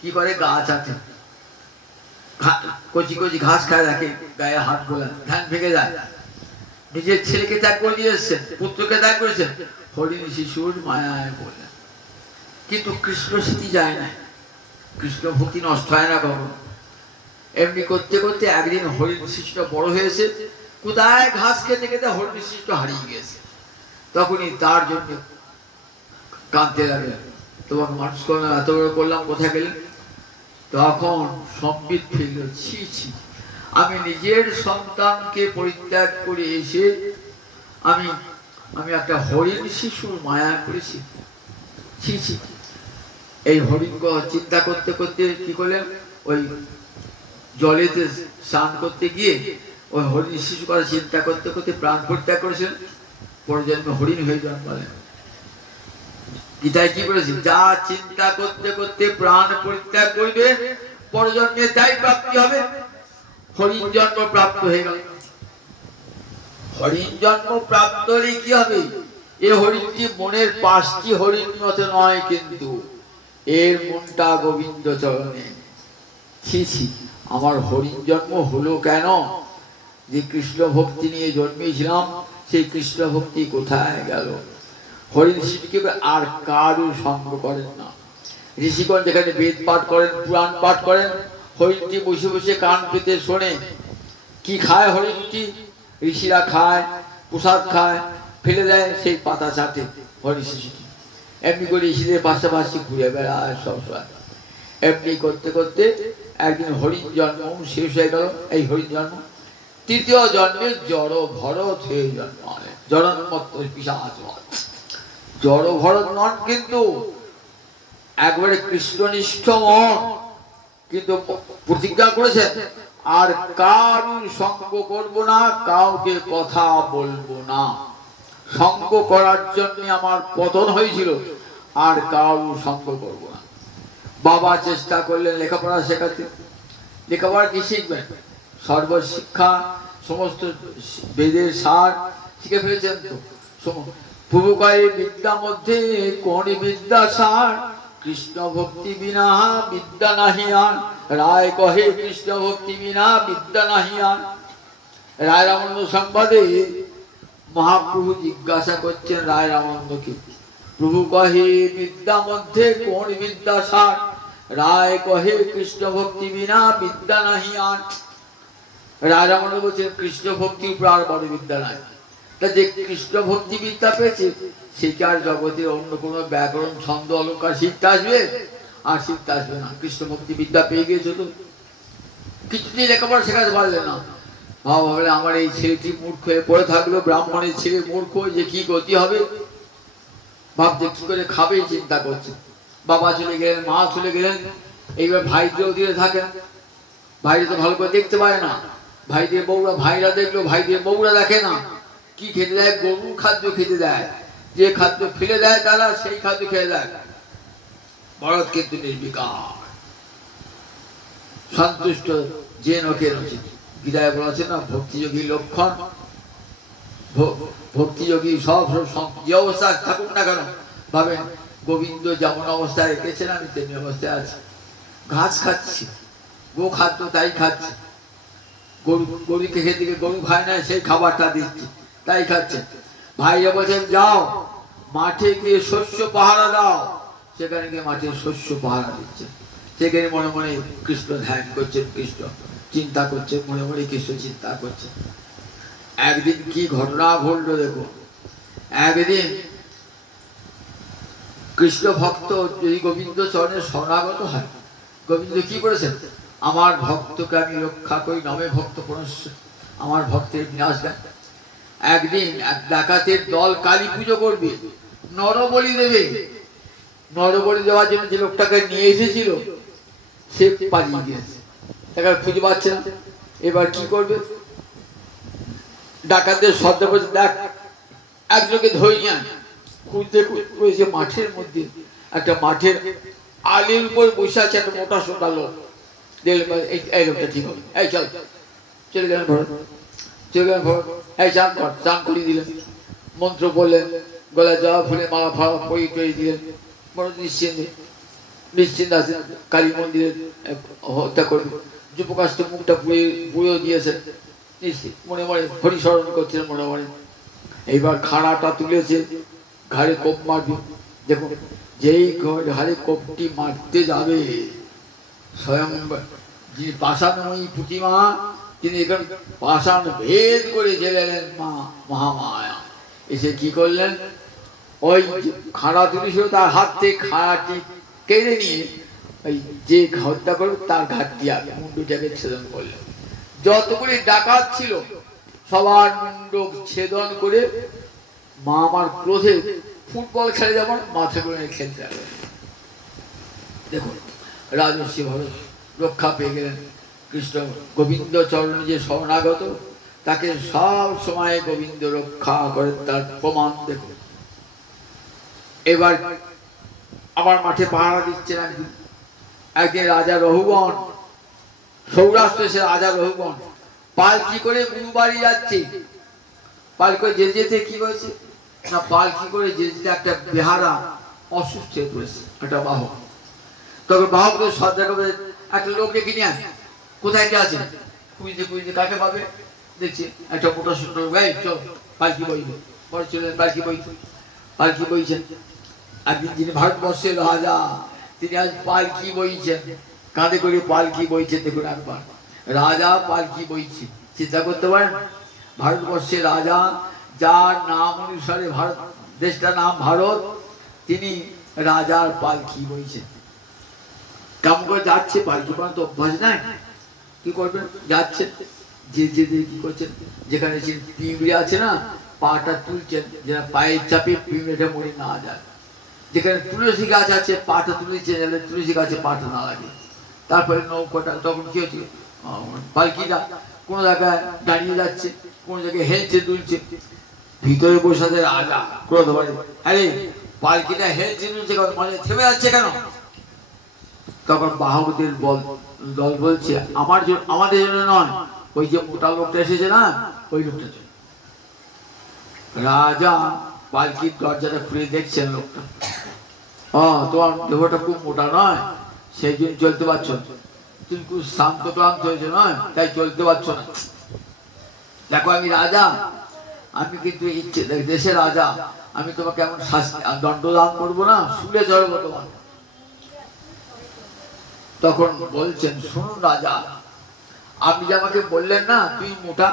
কি করে, গাছ আছে কচি কচি ঘাস খায়, রাখে গায়ে হাত গোলা, ধ্যান ভেঙে যায়। নিজের ছেলেকে ত্যাগ করে দিয়ে এসছেন, পুত্রকে ত্যাগ করেছেন, হরিণ শিশুর মায়ায় বললেন। কিন্তু কৃষ্ণ স্মৃতি যায় না, কৃষ্ণ ভক্তি নষ্ট হয় না কখনো। এমনি করতে করতে একদিন হরিণ শিশুটা বড় হয়েছে, কোথায় ঘাস খেতে খেতে হরিণ শিশুটা হারিয়ে গেছে। তখনই তার জন্য কাঁদতে লাগলেন, তোমাকে মানুষ করলাম, এত বড় করলাম, কোথায় গেলেন? তখন সম্বিত ফিরল, ছি ছি, আমি নিজের সন্তানকে পরিত্যাগ করে এসে আমি আমি একটা হরিণ শিশুর মায়া করেছি। ছি ছি। এই হরিণ চিন্তা করতে করতে কি করলেন, ওই জলেতে স্নান করতে গিয়ে ওই হরিণ শিশু কথা চিন্তা করতে করতে প্রাণ পরিত্যাগ করেছেন, পরে জন্মে হরিণ হয়ে জন্মালেন। গীতায় কি বলেছে, যা চিন্তা করতে করতে প্রাণ পরিত্যাগ করবে পরজন্মে তাই প্রাপ্তি হবে। হরিণ জন্ম প্রাপ্ত হয়ে গেল। হরিণ জন্ম প্রাপ্ত হলে কি হবে, এ হরিণটি মনের 5টি হরিণ মতো নয়, কিন্তু এর মনটা গোবিন্দ চরণে। ছি ছি, আমার হরিণ জন্ম হলো কেন? যে কৃষ্ণ ভক্তি নিয়ে জন্মেছিলাম, সেই কৃষ্ণ ভক্তি কোথায় গেল? হরিণ শিশুকে আর কারু সঙ্গ করেন না। ঋষিগণ যেখানে বেদ পাঠ করেন, পুরাণ পাঠ করেন, হরিণটি বসে বসে কান পেতে শোনে। কি খায় হরিণটি? ঋষিরা খায়, প্রসাদ খায়, ফেলে দেয়, সেই পাতা চাটে হরিণ শিশুটি। এমনি করে ঋষিদের পাশাপাশি ঘুরে বেড়ায় সবসময়। এমনি করতে করতে একদিন হরিণ জন্ম শেষ হয়ে গেল। এই হরিণ জন্ম 3য় জন্মে জড় ভরত হয়ে জন্মালেন। জড়ন্মত্ত পিশাচ। জড় ভরত নন, কিন্তু একবারে কৃষ্ণনিষ্ঠ মন, কিন্তু প্রতিজ্ঞা করেছেন আর কারুর সঙ্গ করব না, কাউকে কথা বলবো না। সঙ্গ করার জন্য আমার পতন হয়েছিল, আর কারুর সঙ্গ করব না। বাবা চেষ্টা করলেন লেখাপড়া শেখাতে। লেখাপড়া কি শিখবেন? সর্বশিক্ষা, সমস্ত বেদের সার শিখে ফেলেছেন তো। প্রভু কয়ে বিদ্যা মধ্যে কোন বিদ্যা সার, কৃষ্ণ ভক্তি বিনা বিদ্যা নাহি আর। রায় কহে কৃষ্ণ ভক্তি বিনা বিদ্যা নাহি আর। রায় রামানন্দ সংবাদে মহাপ্রভু জিজ্ঞাসা করছেন রায় রামানন্দকে, প্রভু কহে বিদ্যা মধ্যে কোন বিদ্যা সার, রায় কহে কৃষ্ণ ভক্তি বিনা বিদ্যা নাহি আর। রায় রামানন্দ বলছেন কৃষ্ণ ভক্তি উপর আর বড় বিদ্যা নাই। তা যে কৃষ্ণ ভক্তি বিদ্যা পেয়েছে, সেটা আর জগতের অন্য কোনো ব্যাকরণ ছন্দ অলঙ্কার শিখতে আসবে? আর শিখতে আসবে না। কৃষ্ণ ভক্তি বিদ্যা পেয়ে গিয়েছে তো কিছুতেই লেখাপড়া শেখাতে পারলে না। বাবা বলে আমার এই ছেলেটি মূর্খ হয়ে পড়ে থাকলো, ব্রাহ্মণের ছেলে মূর্খ, যে কি গতি হবে, ভাবছে কি করে খাবে চিন্তা করছে। বাবা চলে গেলেন, মা চলে গেলেন। এইবার ভাইদেরও দিয়ে থাকেন। ভাইরা তো ভালো করে দেখতে পায় না। ভাইদের বউরা, ভাইরা দেখলো, ভাইদের বউরা দেখে না। কি খেতে দেয়? গরুর খাদ্য খেতে দেয়। যে খাদ্য ফেলে দেয় তারা সেই খাদ্য খেয়ে দেয়। ভরত কিন্তু নির্বিকার, সন্তুষ্ট যে নকে রচিত। গীতায় বলা আছে না, ভক্তিযোগী লক্ষণ। ভক্তিযোগী সব যে অবস্থায় থাকুক না কেন, ভাবেন গোবিন্দ যেমন অবস্থায় রেখেছেন আমি তেমনি অবস্থায় আছি। ঘাস খাচ্ছি, গো খাদ্য তাই খাচ্ছি। গরুকে খেতে গিয়ে গরু খায় না, সেই খাবারটা দিচ্ছি, তাই খাচ্ছে। ভাইরা বলছেন যাও মাঠে গিয়ে শস্য পাহারা দাও, সেখানে গিয়ে মাঠে শস্য পাহারা দিচ্ছে। সেখানে মনে মনে কৃষ্ণ ধ্যান করছেন, কৃষ্ণ চিন্তা করছে, মনে মনে কৃষ্ণ চিন্তা করছে। একদিন কি ঘটনা ঘটলো দেখো। একদিন কৃষ্ণ ভক্ত যদি গোবিন্দ চরণে শরণাগত হয়, গোবিন্দ কি করেছেন, আমার ভক্তকে আমি রক্ষা করি, নমে ভক্ত পুনশ্চ, আমার ভক্তের বিনাশ দেন। একদিন এক ডাকাতের দল কালী পুজো করবে, নরবলি দেবে। নরবলি দেওয়ার জন্য যে লোকটাকে নিয়ে এসেছিল সে পালিয়ে গিয়েছে, তাকে খুঁজে পাচ্ছে না। এবার কি করবে? ডাকাতদের শব্দ করছে, দেখ একজনকে ধরে নিয়ে আয়। খুঁজতে খুঁজতে মাঠের মধ্যে একটা মাঠের আলির উপর বসে আছে একটা মোটা সোটা লোক। দেখলেন এই লোকটা ঠিক হবে, এই চল। চলে গেলেন ভরত, চলে গেলেন ভরত, এই চান কর, চান করিয়ে দিলেন। মন্ত্র বললেন, গলায় জবা ফুলে মালা ফালা পরিয়ে দিলেন। ভরত নিশ্চিন্ত আছেন, কালী মন্দিরে হত্যা করবে। যুবকাষ্ট মুখটা পুড়িয়ে দিয়েছেন, নিশ্চিত মনে মনে হরিস্মরণ করছিলেন মনে মনে। এইবার খাড়াটা তুলেছে, ঘাড়ে কোপ মারবে। দেখুন যেই ঘাড়ে কোপটি মারতে যাবে, স্বয়ং যিনি পাষাণময়ী প্রতিমা, তিনি এখানে পাষাণ ভেদ করে জেলেলেন মা মহামায়া। এসে কি করলেন, ওই খাড়া তুলেছিল তার হাত থেকে খাড়াটি কেড়ে নিয়ে ওই যে হত্যা করবে তার ঘাটটি আগে মুন্ডুটাকে ছেদন করলেন। যতগুলি ডাকাত ছিল সবার মুন্ড ছেদন করে মা আমার ক্রোধে ফুটবল খেলে যেমন মাথা করে খেলতে হবে। দেখুন রাজর্ষি ভরত রক্ষা পেয়ে গেলেন। কৃষ্ণ গোবিন্দ চরণে যে শরণাগত, তাকে সব সময় গোবিন্দ রক্ষা করেন, তার প্রমাণ দেখুন। এবার আমার মাঠে পাহারা দিচ্ছেন একদিন রাজা রঘুবন, সৌরাষ্ট্র এসে রাজা রঘুবন পালকি করে গুরুবাড়ি যাচ্ছে। পালকি করে যেতে যেতে কি হয়েছে না, পালকি করে যেতে যেতে একটা বেহারা অসুস্থ হয়ে পড়েছে, একটা বাহক। তখন বাহকদের শ্রদ্ধা করে একটা লোক ডেকে নিয়ে আসে। কোথায় কে আছে? খুঁজতে খুঁজতে কাকে পাবে, দেখছি একটা মোটা সুন্দর ভাই, চল পালকি বইবে। পরে চলেন পালকি বইতে, পালকি বইছেন। একদিন যিনি ভারতবর্ষের রাজা, তিনি আজ পালকি বইছেন, কাঁধে করে পালকি বইছেন। দেখুন একবার রাজা পালকি বইছে, চিন্তা করতে পারেন। ভারতবর্ষের রাজা, যার নাম অনুসারে ভারত দেশটার নাম ভারত, তিনি রাজার পালকি বইছেন। কেমন করে যাচ্ছে, পালকি বানাতে অভ্যাস নাই, কি করবেন, যাচ্ছেন যে যে কি করছেন, যেখানে পিঁপড়ে আছে না, পাটা তুলছেন যেন পায়ের চাপে পিঁপড়েটা মরে না যায়। যেখানে তুলসী গাছ আছে পাটা তুলেছে যাতে তুলসী গাছে পাটা না লাগে। তারপরে নৌকাটা তখন কি হচ্ছে, পালকিটা কোনো জায়গায় দাঁড়িয়ে যাচ্ছে, কোন জায়গায় হেলছে দুলছে। ভিতরে বসে আছে রাজা, ক্রোধ করে, আরে পালকিটা হেলছে দুলছে মানে থেমে যাচ্ছে কেন? তখন বাহকদের দল বলছে, আমাদের জন্য নয়, ওই যে মোটা লোকটা এসেছে না, ওই লোকটা জন্য। রাজা পালকির দরজাটা খুলে দেখছেন, লোকটা, তোমার দেহটা খুব মোটা নয়, সেই জন্য চলতে পারছো না, তুমি খুব শান্ত ক্লান্ত হয়েছে নয়, তাই চলতে পারছো না। দেখো আমি রাজা, আমি কিন্তু ইচ্ছে দেশের রাজা, আমি তোমাকে এমন শাস্তি দণ্ডদান করবো না, শুলে চড়বো তোমার। তখন বলছেন, শুনুন রাজা, আপনি যে আমাকে বললেন না তুই মোটা,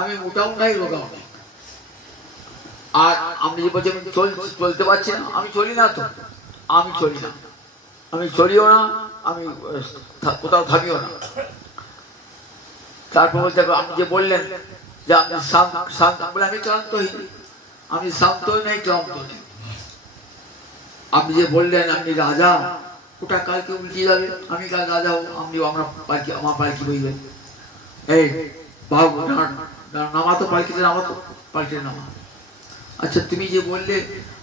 আমি মোটাও নাই রোগাও নাই, আর আপনি যে বলছেন আমি চলতে পারছি না, আমি চলি না তো, আমি চলি না, আমি চলিও না, আমি কোথাও থাকিও না। তারপর বলতে আপনি যে বললেন যে আপনি শান্ত, বলে আমি ক্লান্তহীন, আমি শান্ত নেই ক্লান্ত নেই। আপনি যে বললেন আপনি রাজা, ওটা কালকে উল্টে যাবে, আমি কাল রাজা হব, আমার পালকি বইবেন। এই বাবু নামা তো পালকিতে, নামা তো পালকিতে নামা। আচ্ছা তুমি যে বললে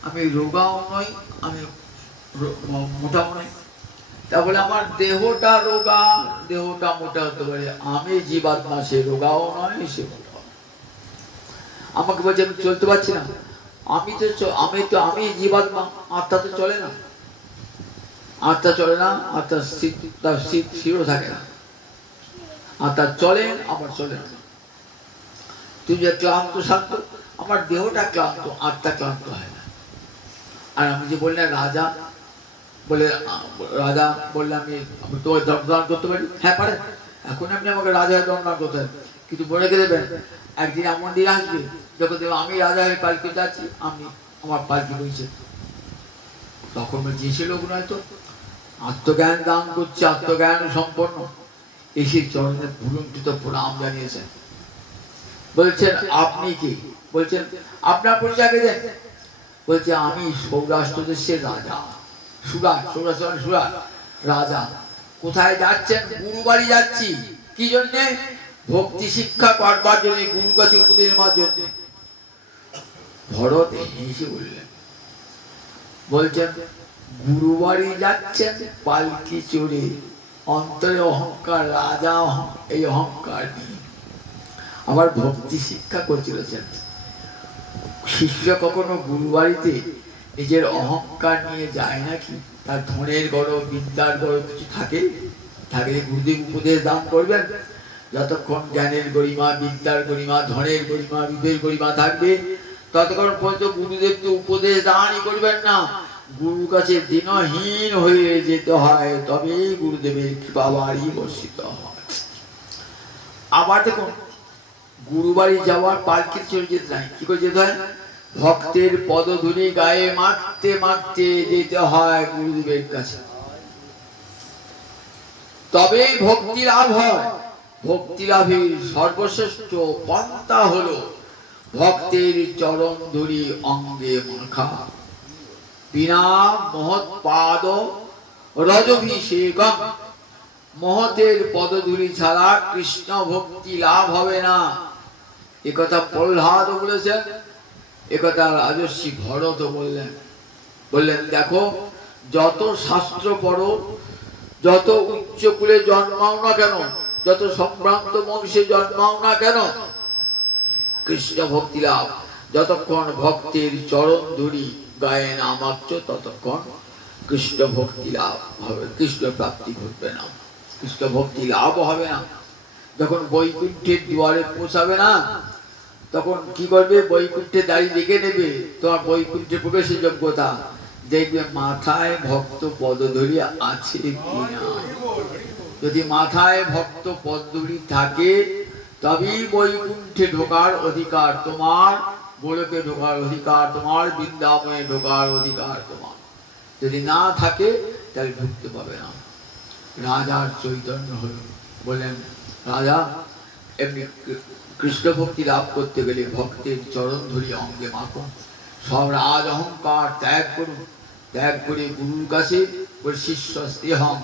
আমি রোগাও নই, আমি মোটাও নই, তা বলে আমার দেহটা রোগা, দেহটা মোটা হতে পারে, আমি জীবাত্মা সে রোগাও নয় সে মোটাও। আমাকে বলছে আমি চলতে পারছি না, আমি জীবাত্মা, আত্মা তো চলে না, আত্মা চলে না, আত্মার স্থির থাকে না, আত্মা চলে আবার চলে না। তুমি যে ক্লান্ত শান্ত, আমার দেহটা ক্লান্ত, আত্মা ক্লান্ত হয় না। আর আমি যে বললেন রাজা, বলে রাজা বললে আমি তোমার দণ্ডদান করতে পারি, হ্যাঁ পারেন, এখন আপনি আমাকে রাজা হয়ে দণ্ডদান করতে পারেন, কিন্তু বলে রেখে দেবেন একদিন এমন দিন আসবে যখন দেব আমি রাজা হয়ে পালকি যাচ্ছি, আমি আমার পালকি বইছে। তখন যে লোক নয়তো আত্মজ্ঞান দান করছে, আত্মজ্ঞান সম্পন্ন, এসে চরণে পুরন্তিত প্রণাম জানিয়েছেন। বলছেন আপনি কি? বলছেন আপনার পরিচয় দেন। বলছে আমি সৌরাষ্ট্র দেশের রাজা, সৌরাষ্ট্র রাজা। কোথায় যাচ্ছেন? গুরু বাড়ি যাচ্ছি। কি জন্যে? ভক্তি শিক্ষা করবার জন্য, গুরু কাছে উপদেশ নেওয়ার জন্য। ভরত হেসে বললেন, বলছেন গুরু বাড়ি যাচ্ছেন পালকি চড়ে, অন্তরে অহংকার, রাজা এই অহংকার নিয়ে আবার ভক্তি শিক্ষা করছিলেন। শিষ্য কখনো গুরু বাড়িতে নিজের অহংকার নিয়ে যায় নাকি? তার ধনের গরব, বিদ্যার গরব কিছু থাকে, থাকলে গুরুদেব উপদেশ দান করবেন। যতক্ষণ জ্ঞানের গরিমা, বিদ্যার গরিমা, ধনের গরিমা, বিদের গরিমা থাকবে, ততক্ষণ পর্যন্ত গুরুদেবকে উপদেশ দানই করবেন না। গুরুর কাছে দিনহীন হয়ে যেতে হয়, তবেই গুরুদেবের কৃপা বাড়ি বর্ষিত হয়। আবার দেখুন, গুরু বাড়ি যাওয়ার পালকি চলে যেতে নাই, কি করে যেতে হয়? ভক্তের পদধূলি গায়ে মাখতে মাখতে যেতে হয় গুরুদেবের কাছে, তবেই ভক্তি লাভ হয়। ভক্তি লাভের সর্বশ্রেষ্ঠ পন্থা হলো ভক্তের চরণ ধরি অঙ্গে মাখা। বিনা মহৎ পাদ রজভিষেকম, মহতের পদধূলি ছাড়া কৃষ্ণ ভক্তি লাভ হবে না। একথা প্রহ্লাদ বলেছেন, একথা রাজর্ষি ভরত বললেন। বললেন দেখো, যত শাস্ত্র পড়ো, যত উচ্চ কুলে জন্মাও না কেন, যত সম্ভ্রান্ত বংশে জন্মাও না কেন, কৃষ্ণ ভক্তি লাভ যতক্ষণ ভক্তের চরণ ধরি গায়ে না মাত্র ততক্ষণ কৃষ্ণ ভক্তি লাভ হবে, কৃষ্ণ প্রাপ্তি ঘটবে না, কৃষ্ণ ভক্তি লাভ হবে না। যখন বৈকুণ্ঠের দুয়ারে পৌঁছাবে না, তখন কি করবে? বৈকুণ্ঠে দাঁড়িয়ে দেখে নেবে তোমার বৈকুণ্ঠে প্রবেশের যোগ্যতা, দেখবে মাথায় ভক্ত পদধূলি আছে কিনা। যদি মাথায় ভক্ত পদধূলি থাকে তবেই বৈকুণ্ঠে ঢোকার অধিকার তোমার, গোলকে ঢোকার অধিকার তোমার, বৃন্দাবনে ঢোকার অধিকার তোমার। যদি না থাকে তাহলে ঢুকতে পাবে না। রাজার চৈতন্য হল, বললেন রাজা এমনি কৃষ্ণ ভক্তি লাভ করতে গেলে ভক্তের চরণ ধরি অঙ্গে মাখুন, সব রাজ অহংকার ত্যাগ করুন, ত্যাগ করে গুরুর কাছে শিষ্য স্নেহম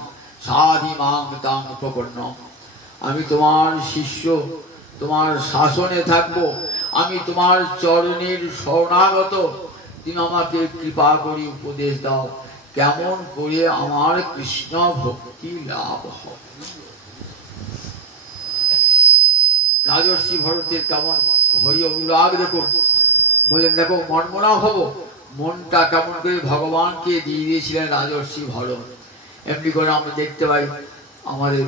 সাধি মাং তাং প্রপন্ন, আমি তোমার শিষ্য, তোমার শাসনে থাকবো, আমি তোমার চরণের শরণাগত, তুমি আমাকে কৃপা করে উপদেশ দাও কেমন করে আমার কৃষ্ণ ভক্তি লাভ হয়। রাজর্ষি ভরতের কেমন হরি অনুরাগ দেখুন। বললেন দেখো, মনমনা হব, মনটা কেমন করে ভগবানকে দিয়ে দিয়েছিলেন রাজর্ষি ভরত। এমনি করে আমরা দেখতে পাই আমাদের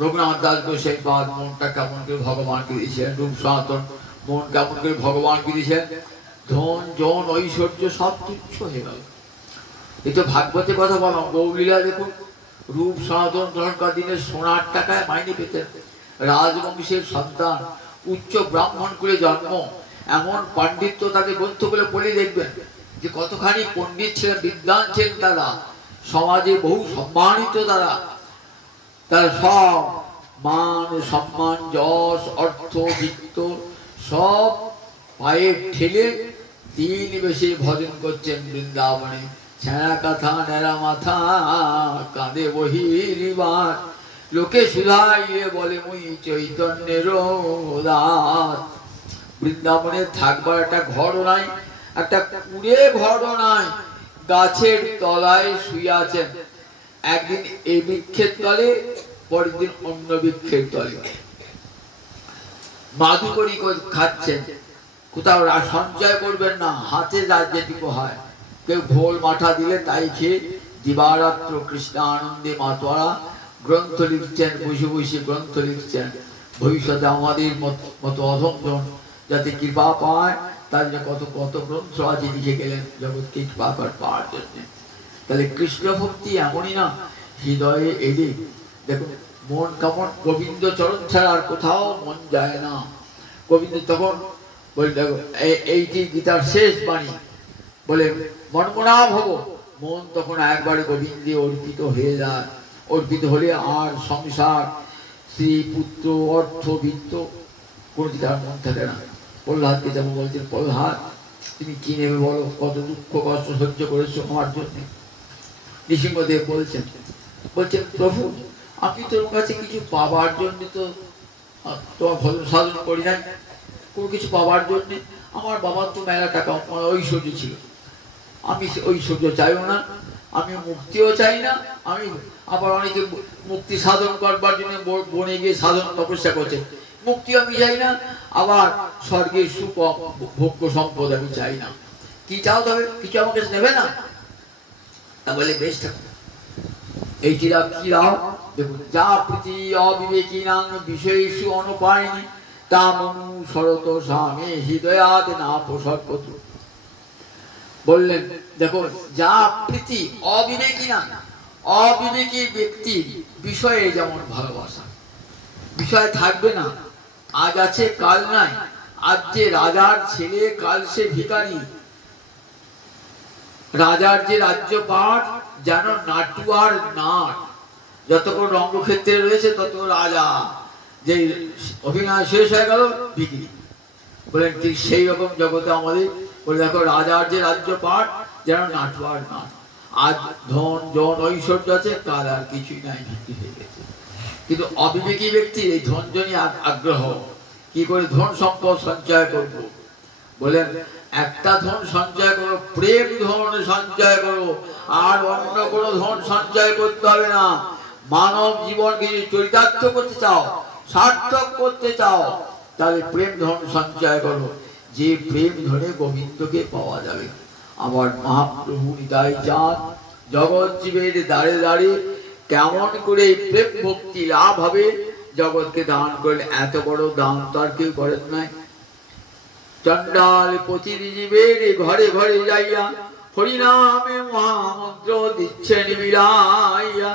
রঘুনাথ দাস গোসাই পাদ মনটা কেমন করে ভগবানকে দিয়েছিলেন, রূপ সনাতন মন কেমন করে ভগবানকে দিয়েছেন, ধন জন ঐশ্বর্য সব তুচ্ছ হয়ে গেল। এই তো ভাগবতে কথা বললাম, গৌলীলা দেখুন, রূপ সনাতন তখনকার দিনে সোনার টাকায় মাইনে পেতেন, রাজবংশের সন্তান, উচ্চ ব্রাহ্মণ কুলে জন্ম, এমন পাণ্ডিত্য তাদের গ্রন্থগুলো পড়ে দেখবেন যে কতখানি পণ্ডিত ছিলেন, বিদ্বান ছিলেন তারা, সমাজে বহু সম্মানিত তারা। তার সব মান সম্মান যশ অর্থ বিত্ত সব পায়ে ঠেলে দিন বেশি ভজন করছেন বৃন্দাবনে। ছেঁড়া কাঁথা নেড়া মাথা কাঁদে বহিরিবার, লোকে শুধাইলে বলে মুই চৈতন্যের দাস। বৃন্দাবনে থাকবার একটা ঘর নাই, একটা কুড়ে ঘর নাই, গাছের তলায় শুয়ে আছেন। একদিন এই বৃক্ষের তলে, পরের দিন অন্য বৃক্ষের তলে মাধুকরী খাচ্ছেন। কোথাও সঞ্চয় করবেন না, হাতে যেটুকু হয়, কেউ ভোল মাঠা দিলে তাই খেয়ে দিবারাত্র কৃষ্ণ আনন্দে মাতোয়ারা গ্রন্থ লিখছেন, বসে বসে গ্রন্থ লিখছেন। ভবিষ্যতে আমাদের মতো অধমজন যাতে কৃপা পায় তার জন্য কত কত গ্রন্থ আছে লিখে গেলেন জগৎকে কৃপা পাওয়ার জন্য। তাহলে কৃষ্ণ ভক্তি এমনই না, হৃদয়ে এলে দেখুন মন কেমন, গোবিন্দ চরণ ছাড়া আর কোথাও মন যায় না। গোবিন্দ তখন বলে দেখো এইটি গীতার শেষ বাণী, বলে মনমনা ভব, মন তখন একবারে গোবিন্দে অর্পিত হয়ে যায়। অর্পিত হলে আর সংসার স্ত্রী পুত্র অর্থ বিত্ত কোনো দিকে আর মন থাকে না। প্রহ্লাদকে যেমন বলছেন, প্রহ্লাদ তুমি কি নেবে বলো, কত দুঃখ কষ্ট সহ্য করেছো আমার জন্য। নৃসিংহদেব বলছেন প্রভু আমি তোর কাছে কিছু পাবার জন্য তো তোমার ভজন সাধন করি নাই, কোনো কিছু পাবার জন্য। আমার বাবার তো মেলা টাকা ঐশ্বর্য ছিল, আমি ঐশ্বর্য চাইও না, আমি মুক্তিও চাই না। আমি আবার অনেকে মুক্তি সাধন করবার জন্য বনে গিয়ে সাধন তপস্যা করছে, মুক্তি আমি চাই না। আবার স্বর্গের সুখ ভোগ্য সম্পদ আমি চাই না। কি চাও তবে, কিছু আমার কাছে নেবে না? তা বলে বেশ থাকো, এইটি কি রাও দেখুন, যা প্রীতি অবিবেকী নাং বিষয়েষু অনুপায়নি তা মনু শরত স্বামী হৃদয়াতে না পোষক। বললেন দেখো, যা প্রীতি অবিবেকী না, অবিবেকী ব্যক্তির বিষয়ে যেমন ভালোবাসা, বিষয় থাকবে না, আজ আছে কাল নাই। আজ যে রাজার ছেলে, কাল সে ভিখারি। রাজার যে রাজ্যপাট যেন নাটুয়ার নাট, যতক্ষণ রঙ্গক্ষেত্রে রয়েছে তত রাজা, যে অভিনয় শেষ হয়ে গেল বিক্রি। বলেন ঠিক সেই রকম জগতে আমাদের বলে দেখো রাজার যে রাজ্য পাঠ যেন নাটবার না, আজ ধন জন ঐশ্বর্য আছে, কাল আর কিছুই নাই, বিক্রি হয়ে গেছে। কিন্তু অবিবেকী ব্যক্তির এই ধন জনই আগ্রহ, কি করে ধন সম্পদ সঞ্চয় করব। বলেন একটা ধন সঞ্চয় করো, প্রেম ধন সঞ্চয় করো, আর অন্য কোনো ধন সঞ্চয় করতে হবে না। মানব জীবনকে যদি চরিতার্থ করতে চাও, সার্থক করতে চাও, তাহলে প্রেম ধন সঞ্চয় করো, যে প্রেম ধনে গোবিন্দকে পাওয়া যাবে। আমার মহাপ্রভু নিতাই চাঁদ জগৎ জীবের দ্বারে দ্বারে কেমন করে প্রেম ভক্তি লাভ হবে জগৎকে দান করলেন। এত বড় দান তো আর কেউ করেন নাই। চণ্ডাল প্রতিটি জীবের ঘরে ঘরে যাইয়া হরিনামে মহামন্ত্র দিচ্ছেন বিলাইয়া,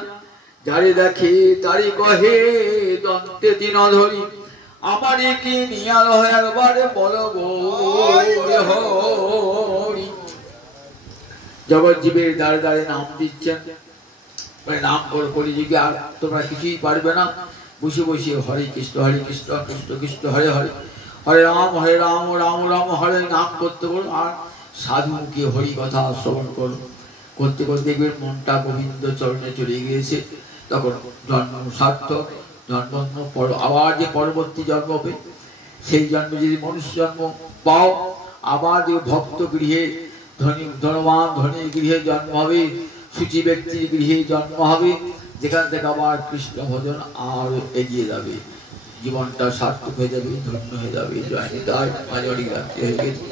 যারে দেখে তারি কহে দন্তে দিন ধরি, আমারে কি নিয়াল একবারে বলো গো হরি। জগৎ জীবের দ্বারে দ্বারে নাম দিচ্ছেন, নাম করে কলিযুগে আর তোমরা কিছুই পারবে না। বসে বসে হরে কৃষ্ণ কৃষ্ণ কৃষ্ণ হরে হরে, হরে রাম রাম রাম হরে নাম করতে বলো, আর সাধু মুখে হরি কথা শ্রবণ করো। করতে করতে দেখবেন মনটা গোবিন্দ চরণে চলে গিয়েছে। তখন জন্ম সার্থক, জন্ম আবার যে পরবর্তী জন্ম হবে, সেই জন্মে যদি মনুষ্য জন্ম পাও, আবার যে ভক্ত গৃহে ধনবান ধনী গৃহে জন্ম হবে, সুচি ব্যক্তির গৃহে জন্ম হবে, যেখান থেকে আবার কৃষ্ণ ভজন আরো এগিয়ে যাবে, জীবনটা সার্থক হয়ে যাবে, ধন্য হয়ে যাবে। জয় নিতাই, মাঝে অনেক রাত্রি হয়ে গেছে।